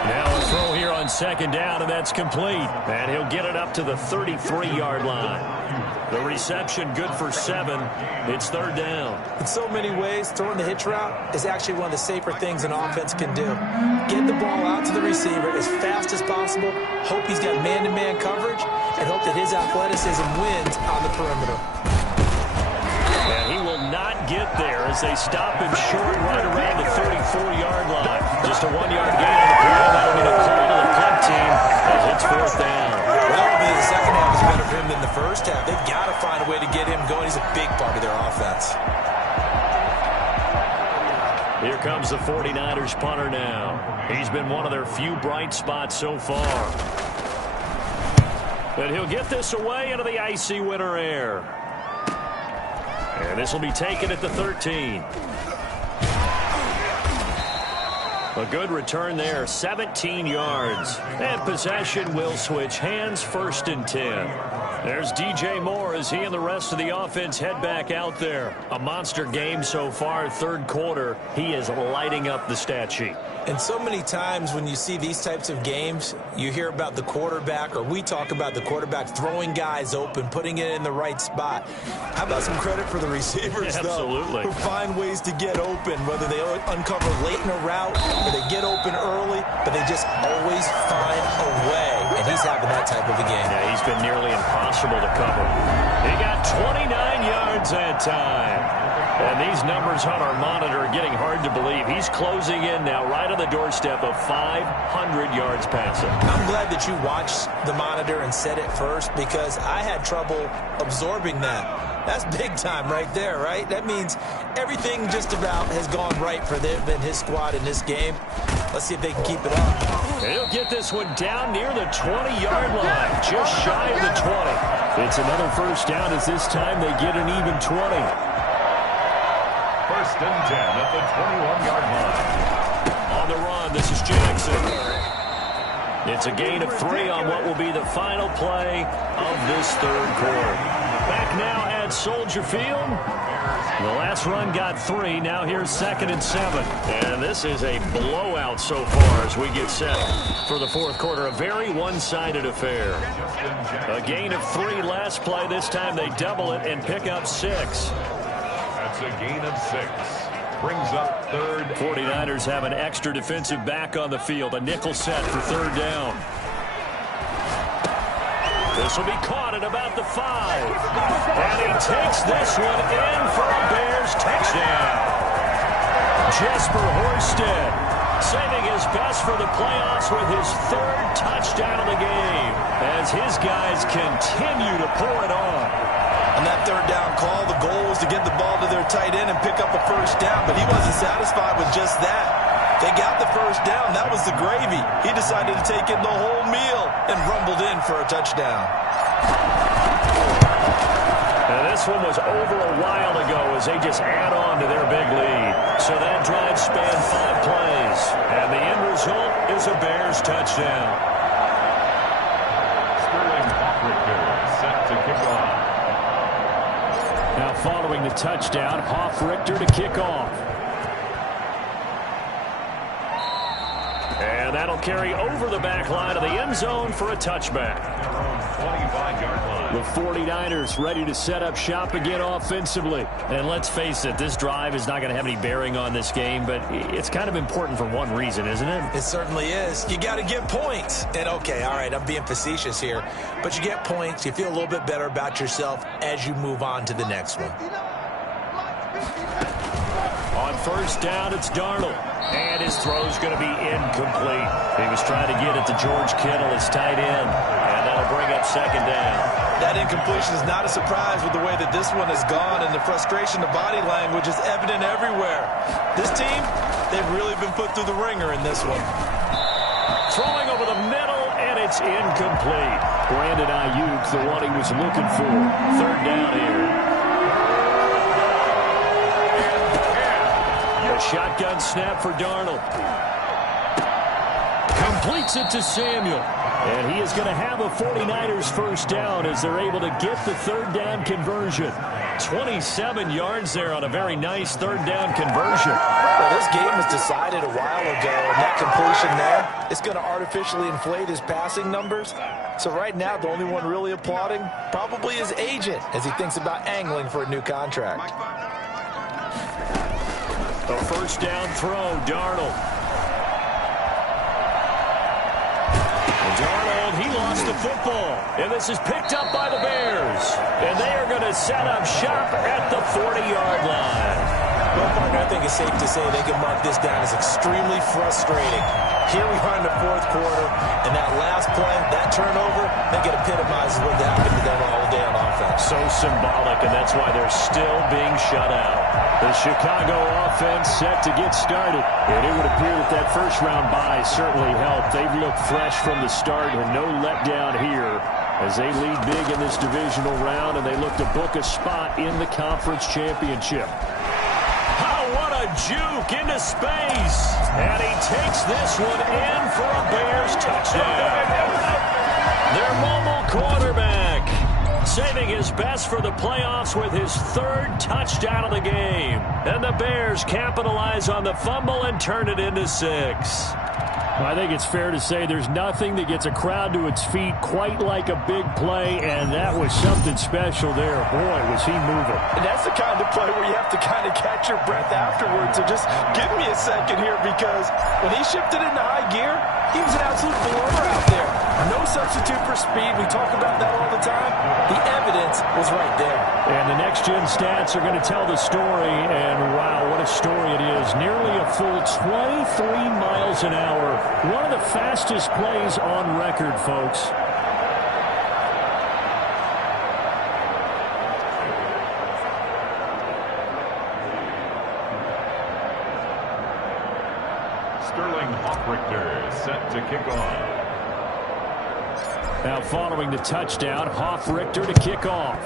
Now a throw here on second down, and that's complete. And he'll get it up to the 33-yard line. The reception good for 7. It's third down. In so many ways, throwing the hitch route is actually one of the safer things an offense can do. Get the ball out to the receiver as fast as possible, hope he's got man-to-man coverage, and hope that his athleticism wins on the perimeter. And he will not get there as they stop him short right around the 34-yard line. Just a 1-yard gain on the play. That'll be a call to the punt team as it's fourth down. Well, the second half is better for him than the first half. They've got to find a way to get him going. He's a big part of their offense. Here comes the 49ers punter now. He's been one of their few bright spots so far. But he'll get this away into the icy winter air. And this will be taken at the 13. A good return there, 17 yards. And possession will switch hands, 1st and 10. There's DJ Moore as he and the rest of the offense head back out there. A monster game so far, third quarter. He is lighting up the stat sheet. And so many times when you see these types of games, you hear about the quarterback, or we talk about the quarterback throwing guys open, putting it in the right spot. How about some credit for the receivers, Absolutely. though, who find ways to get open, whether they uncover late in a route or they get open early, but they just always find a way. And he's having that type of a game. Yeah, he's been nearly impossible to cover. He got 29 yards that time. And these numbers on our monitor are getting hard to believe. He's closing in now right on the doorstep of 500 yards passing. I'm glad that you watched the monitor and said it first, because I had trouble absorbing that. That's big time right there, right? That means everything just about has gone right for them and his squad in this game. Let's see if they can keep it up. He'll get this one down near the 20-yard line, just shy of the 20. It's another first down as this time they get an even 20. 1st and 10 at the 21-yard line. On the run, this is Jackson. It's a gain of 3 on what will be the final play of this third quarter. Back now at Soldier Field. The last run got 3. Now here's 2nd and 7. And this is a blowout so far as we get set for the fourth quarter. A very one-sided affair. A gain of 3 last play. This time they double it and pick up 6. That's a gain of 6. Brings up 3rd. 49ers have an extra defensive back on the field. A nickel set for 3rd down. This will be caught at about the 5. And he takes this one in for a Bears touchdown. Jesper Horsted saving his best for the playoffs with his 3rd touchdown of the game as his guys continue to pour it on. On that 3rd down call, the goal was to get the ball to their tight end and pick up a first down, but he wasn't satisfied with just that. They got the first down. That was the gravy. He decided to take in the whole meal and rumbled in for a touchdown. And this one was over a while ago as they just add on to their big lead. So that drive spanned 5 plays. And the end result is a Bears touchdown. Sterling Hoff-Richter set to kick off. Now following the touchdown, Hoff-Richter to kick off. And And that'll carry over the back line of the end zone for a touchback. 25-yard line. The 49ers ready to set up shop again offensively. And let's face it, this drive is not going to have any bearing on this game, but it's kind of important for one reason, isn't it? It certainly is. You got to get points. And, okay, all right, I'm being facetious here, but you get points. You feel a little bit better about yourself as you move on to the next one. On first down, it's Darnold. And his throw's going to be incomplete. He was trying to get it to George Kittle, his tight end. And that'll bring up second down. That incompletion is not a surprise with the way that this one has gone, and the frustration of body language is evident everywhere. This team, they've really been put through the ringer in this one. Throwing over the middle, and it's incomplete. Brandon Ayuk, the one he was looking for. Third down here. A shotgun snap for Darnold. Completes it to Samuel. And he is going to have a 49ers first down as they're able to get the third down conversion. 27 yards there on a very nice third down conversion. Well, this game was decided a while ago, and that completion there is going to artificially inflate his passing numbers. So right now, the only one really applauding probably his agent as he thinks about angling for a new contract. A first down throw, Darnold. Darnold, he lost the football. And this is picked up by the Bears. And they are going to set up shop at the 40-yard line. Well, partner, I think it's safe to say they can mark this down as extremely frustrating. Here we are in the fourth quarter, and that last play, that turnover, I think it epitomizes what happened to them all day on offense. So symbolic, and that's why they're still being shut out. The Chicago offense set to get started. And it would appear that that first-round bye certainly helped. They've looked fresh from the start and no letdown here as they lead big in this divisional round, and they look to book a spot in the conference championship. Oh, what a juke into space. And he takes this one in for a Bears touchdown. Their mobile quarterback saving his best for the playoffs with his third touchdown of the game. And the Bears capitalize on the fumble and turn it into 6. I think it's fair to say there's nothing that gets a crowd to its feet quite like a big play, and that was something special there. Boy, was he moving. And that's the kind of play where you have to kind of catch your breath afterwards. So just give me a second here, because when he shifted into high gear, he was an absolute blower out there. No substitute for speed. We talk about that all the time. The evidence was right there. And the next-gen stats are going to tell the story, and wow, what a story it is. Nearly a full 23 miles an hour. One of the fastest plays on record, folks. Sterling Hoffrichter set to kick off. Now following the touchdown, Hoffrichter to kick off.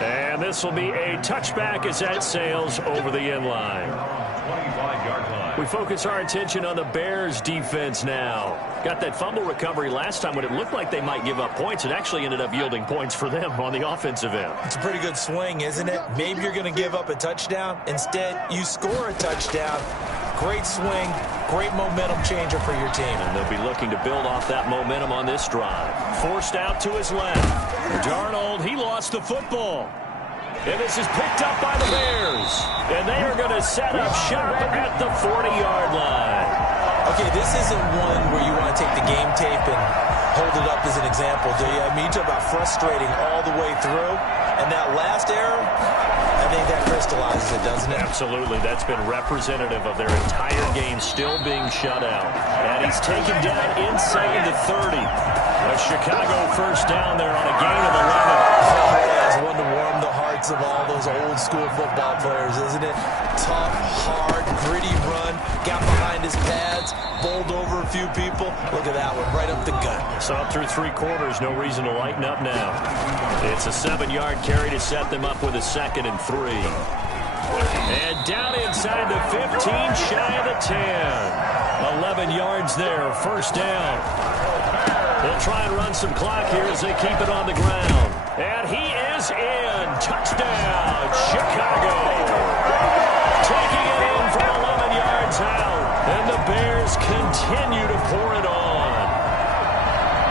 And this will be a touchback as that sails over the end line. 25-yard line. We focus our attention on the Bears defense now. Got that fumble recovery last time when it looked like they might give up points. It actually ended up yielding points for them on the offensive end. It's a pretty good swing, isn't it? Maybe you're going to give up a touchdown. Instead, you score a touchdown. Great swing, great momentum changer for your team. And they'll be looking to build off that momentum on this drive. Forced out to his left. Darnold, he lost the football. And this is picked up by the Bears. And they are going to set up shop at the 40-yard line. Okay, this isn't one where you want to take the game tape and hold it up as an example, do you? I mean, you talk about frustrating all the way through. And that last error, I think that crystallizes it, doesn't it? Absolutely. That's been representative of their entire game still being shut out. And he's taken down inside the 30. A Chicago first down there on a gain of 11. Oh, yeah, it's one to warm the hearts of all those old school football players, isn't it? Tough, hard, gritty run. Got behind his pads, bowled over a few people. Look at that one, right up the gut. So up through 3 quarters, no reason to lighten up now. It's a 7-yard carry to set them up with a 2nd and 3. And down inside the 15, shy of the 10. 11 yards there, first down. They'll try and run some clock here as they keep it on the ground. And he is in. Touchdown, Chicago. Taking it in from 11 yards is out, and the Bears continue to pour it on.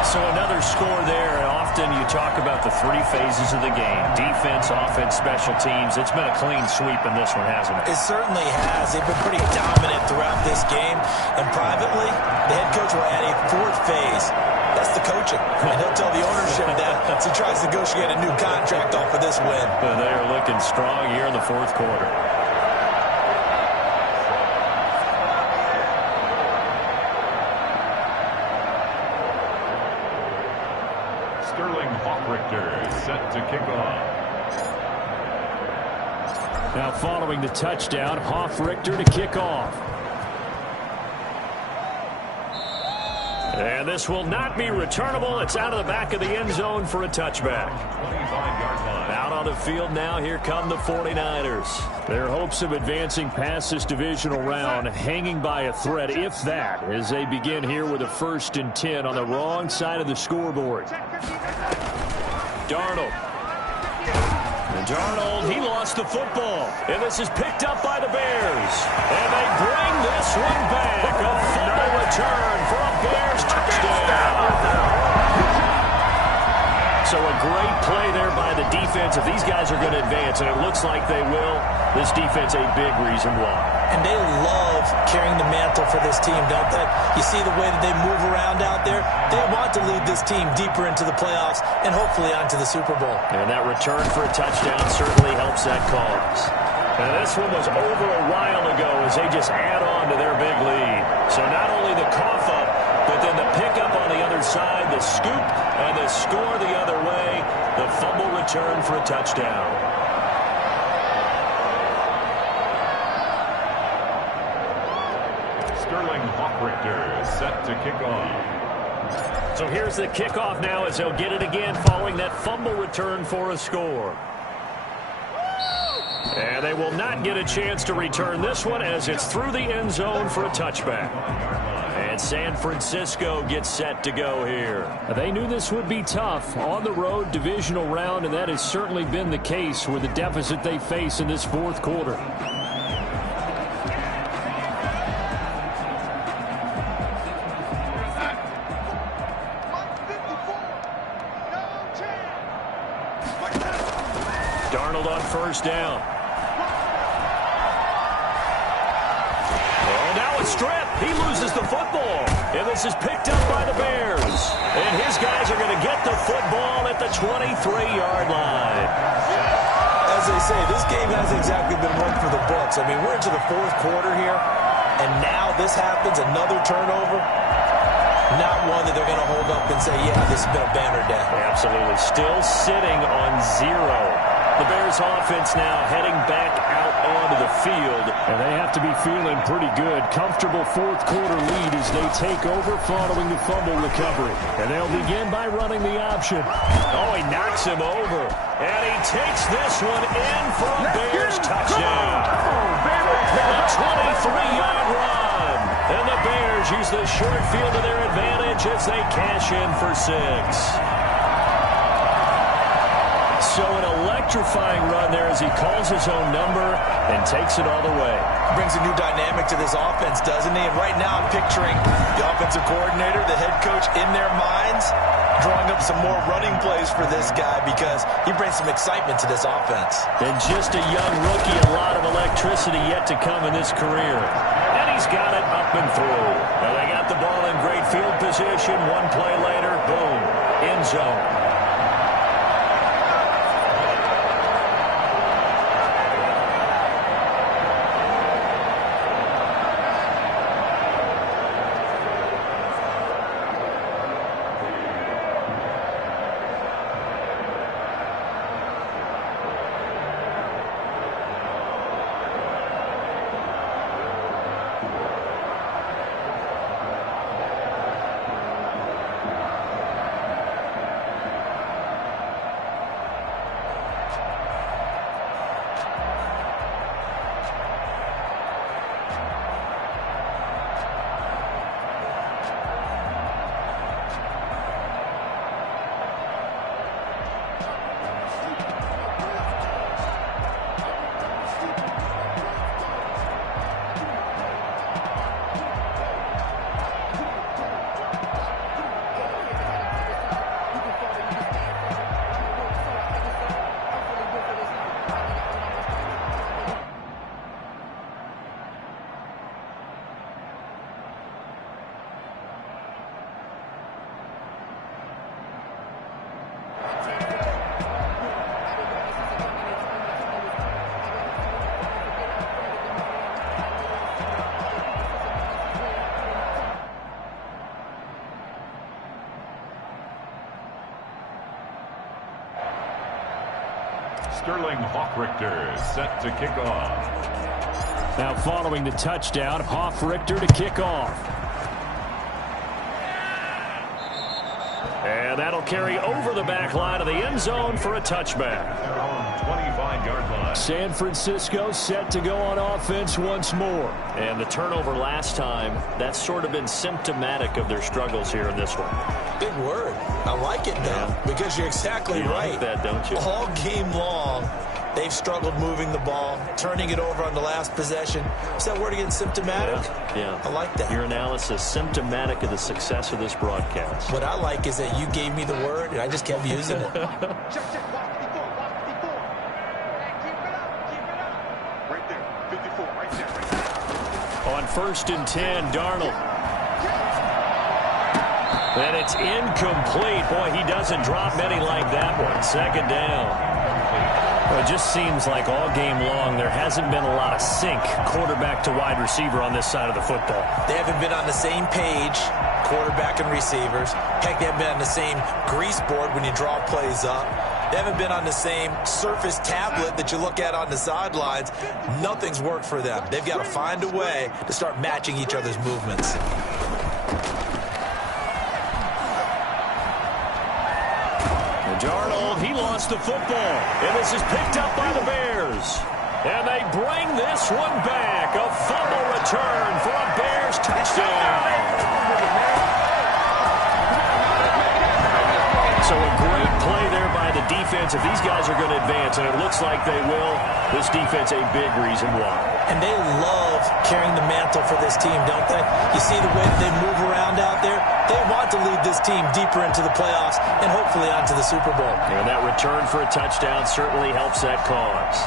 So another score there, and often you talk about the three phases of the game: defense, offense, special teams. It's been a clean sweep in this one, hasn't it? It certainly has. They've been pretty dominant throughout this game. And privately, the head coach will add a fourth phase. That's the coaching. And he'll tell the ownership that as he tries to negotiate a new contract off of this win. They are looking strong here in the fourth quarter. Set to kick off. Now following the touchdown, Hoff-Richter to kick off. And this will not be returnable. It's out of the back of the end zone for a touchback. 25-yard line. Out on the field now, here come the 49ers. Their hopes of advancing past this divisional round hanging by a thread, if that, as they begin here with a 1st and 10 on the wrong side of the scoreboard. Darnold. And Darnold, he lost the football. And this is picked up by the Bears. And they bring this one back. A fumble return for a Bears touchdown. So a great play there by the defense. If these guys are going to advance, and it looks like they will, this defense a big reason why. And they love carrying the mantle for this team, don't they? You see the way that they move around out there? They want to lead this team deeper into the playoffs and hopefully onto the Super Bowl. And that return for a touchdown certainly helps that cause. And this one was over a while ago as they just add on to their big lead. So not only the cough up, but then the pickup on the other side, the scoop, and the score the other way, the fumble return for a touchdown. Hoff-Richter set to kick off. So here's the kickoff now as they'll get it again following that fumble return for a score. And they will not get a chance to return this one as it's through the end zone for a touchback. And San Francisco gets set to go here. They knew this would be tough on the road divisional round, and that has certainly been the case with the deficit they face in this fourth quarter. Darnold on first down. Oh, now a strip. He loses the football. And this is picked up by the Bears. And his guys are going to get the football at the 23-yard line. As they say, this game hasn't exactly been one for the books. I mean, we're into the fourth quarter here, and now this happens, another turnover. Not one that they're going to hold up and say, yeah, this has been a banner day. Absolutely. Still sitting on 0. The Bears offense now heading back out onto the field. And they have to be feeling pretty good. Comfortable fourth quarter lead as they take over following the fumble recovery. And they'll begin by running the option. Oh, he knocks him over. And he takes this one in for a Bears touchdown. A 23-yard run. And the Bears use the short field to their advantage as they cash in for 6. So an electrifying run there as he calls his own number and takes it all the way. Brings a new dynamic to this offense, doesn't he? And right now I'm picturing the offensive coordinator, the head coach in their minds, drawing up some more running plays for this guy because he brings some excitement to this offense. And just a young rookie, a lot of electricity yet to come in this career. And he's got it up and through. Now they got the ball in great field position. One play later, boom, end zone. Sterling Hawk-Richter set to kick off. Now following the touchdown, Hawk-Richter to kick off. And that'll carry over the back line of the end zone for a touchback. Their own 25-yard line. San Francisco set to go on offense once more. And the turnover last time, that's sort of been symptomatic of their struggles here in this one. Big word. I like it, though, because you're exactly right. Like that, don't you? All game long, they've struggled moving the ball, turning it over on the last possession. Is that word again, symptomatic? Yeah. I like that. Your analysis, symptomatic of the success of this broadcast. What I like is that you gave me the word, and I just kept using it. On 1st and 10, Darnold. And it's incomplete. Boy, he doesn't drop many like that one. Second down. Well, it just seems like all game long there hasn't been a lot of sync quarterback to wide receiver on this side of the football. They haven't been on the same page, quarterback and receivers. Heck, they haven't been on the same grease board when you draw plays up. They haven't been on the same Surface tablet that you look at on the sidelines. Nothing's worked for them. They've got to find a way to start matching each other's movements. Darnold, he lost the football. And this is picked up by the Bears. And they bring this one back. A fumble return for a Bears touchdown. So a great play there by the defense. If these guys are going to advance, and it looks like they will, this defense a big reason why. And they love carrying the mantle for this team, don't they? You see the way that they move around out there? They want to lead this team deeper into the playoffs and hopefully onto the Super Bowl. And that return for a touchdown certainly helps that cause.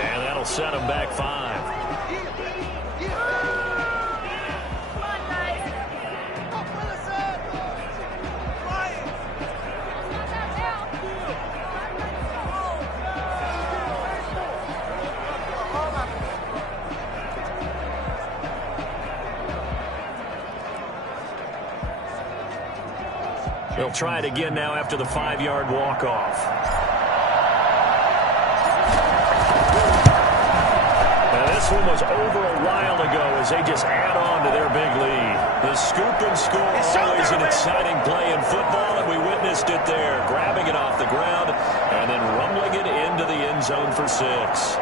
And that'll set them back 5. They'll try it again now after the 5-yard walk-off. This one was over a while ago as they just add on to their big lead. The scoop and score, always an exciting play in football, and we witnessed it there, grabbing it off the ground and then rumbling it into the end zone for 6.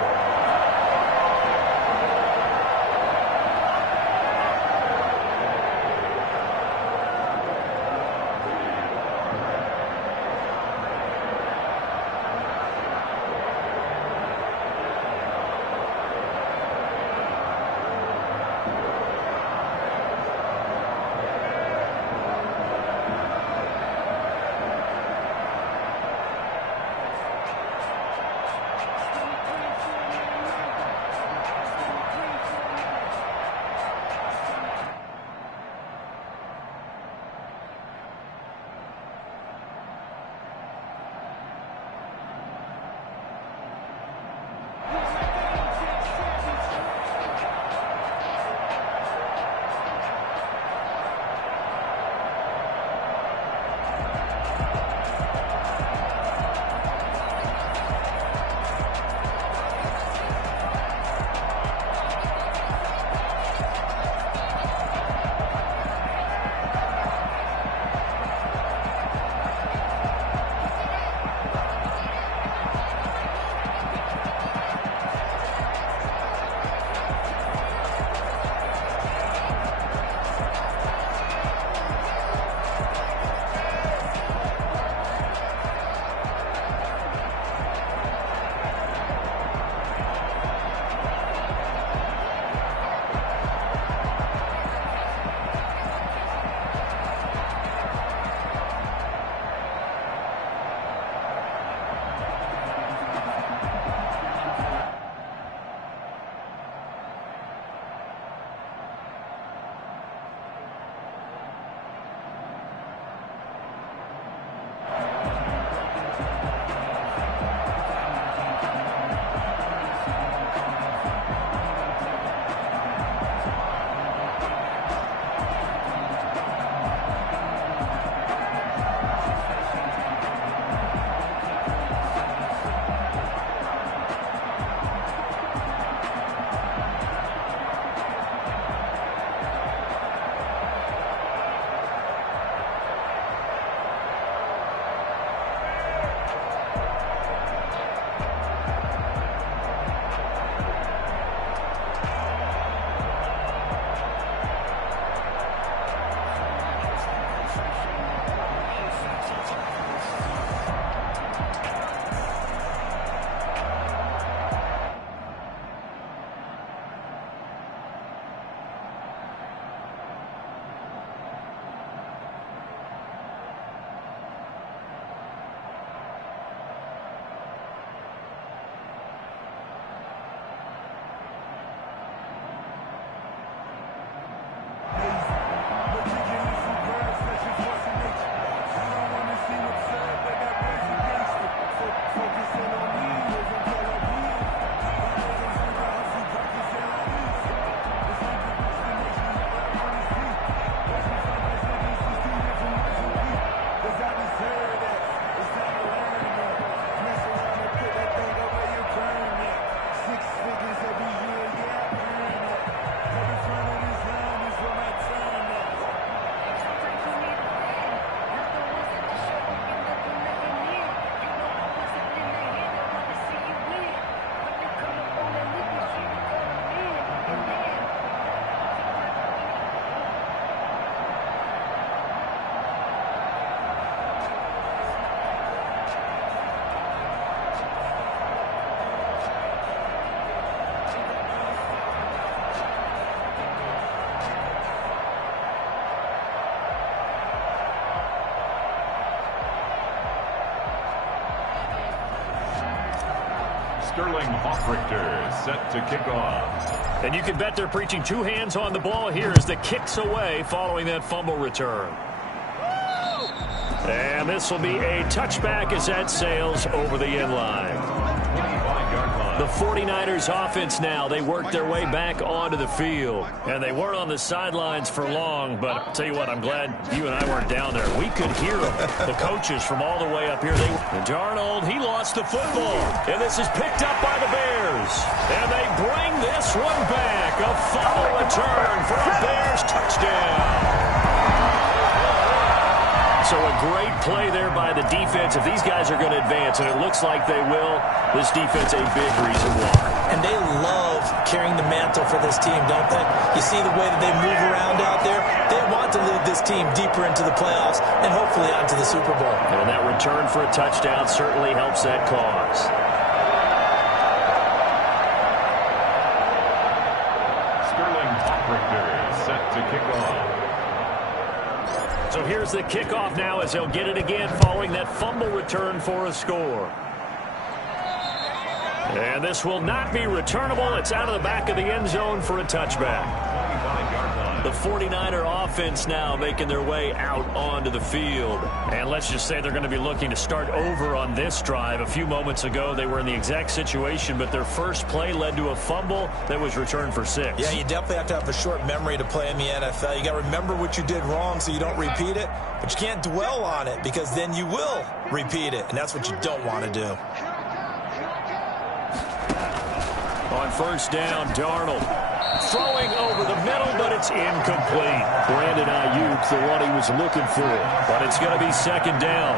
Sterling Hoffrichter set to kick off. And you can bet they're preaching two hands on the ball here as the kick's away following that fumble return. And this will be a touchback as that sails over the end line. The 49ers offense now, they worked their way back onto the field. And they weren't on the sidelines for long, but I'll tell you what, I'm glad you and I weren't down there. We could hear them, the coaches from all the way up here. And Darnold, he lost the football. And this is picked up by the Bears. And they bring this one back. A fumble return for a Bears touchdown. So a great play there by the defense. If these guys are going to advance, and it looks like they will, this defense a big reason why. And they love carrying the mantle for this team, don't they? You see the way that they move around out there? They want to lead this team deeper into the playoffs and hopefully onto the Super Bowl. And that return for a touchdown certainly helps that cause. Sterling Hoffrichter set to kick off. So here's the kickoff now as they'll get it again following that fumble return for a score. And this will not be returnable. It's out of the back of the end zone for a touchback. The 49er offense now making their way out onto the field. And let's just say they're going to be looking to start over on this drive. A few moments ago, they were in the exact situation, but their first play led to a fumble that was returned for 6. Yeah, you definitely have to have a short memory to play in the NFL. You got to remember what you did wrong so you don't repeat it, but you can't dwell on it because then you will repeat it, and that's what you don't want to do. On first down, Darnold throwing over the middle, but it's incomplete. Brandon Ayuk, the one he was looking for, but it's going to be second down.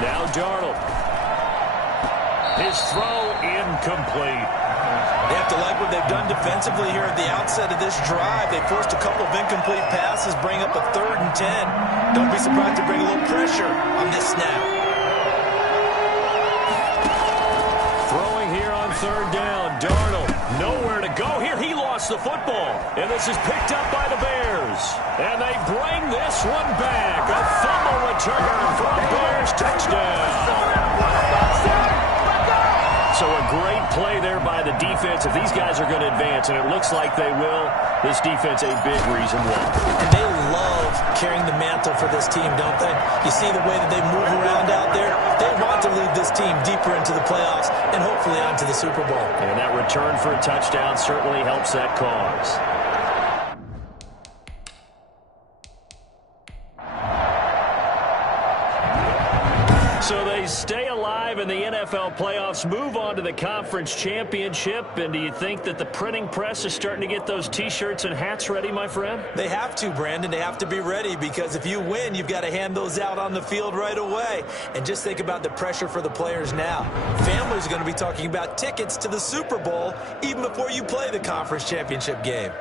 Now Darnold. His throw incomplete. They have to like what they've done defensively here at the outset of this drive. They forced a couple of incomplete passes, bring up a 3rd and 10. Don't be surprised to bring a little pressure on this snap. Third down, Darnold, nowhere to go here. He lost the football, and this is picked up by the Bears. And they bring this one back. A fumble return for a Bears touchdown. So a great play there by the defense. If these guys are going to advance, and it looks like they will, this defense a big reason why. And they love carrying the mantle for this team, don't they? You see the way that they move around out there? They want to lead this team deeper into the playoffs and hopefully onto the Super Bowl. And that return for a touchdown certainly helps that cause. So they stay alive in the NFL playoffs, move on to the conference championship. And do you think that the printing press is starting to get those T-shirts and hats ready, my friend? They have to, Brandon. They have to be ready because if you win, you've got to hand those out on the field right away. And just think about the pressure for the players now. Families are going to be talking about tickets to the Super Bowl even before you play the conference championship game.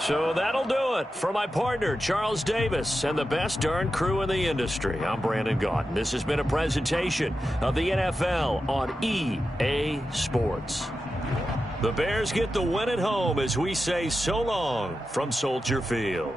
So that'll do it for my partner, Charles Davis, and the best darn crew in the industry. I'm Brandon Gaudin. This has been a presentation of the NFL on EA Sports. The Bears get the win at home as we say so long from Soldier Field.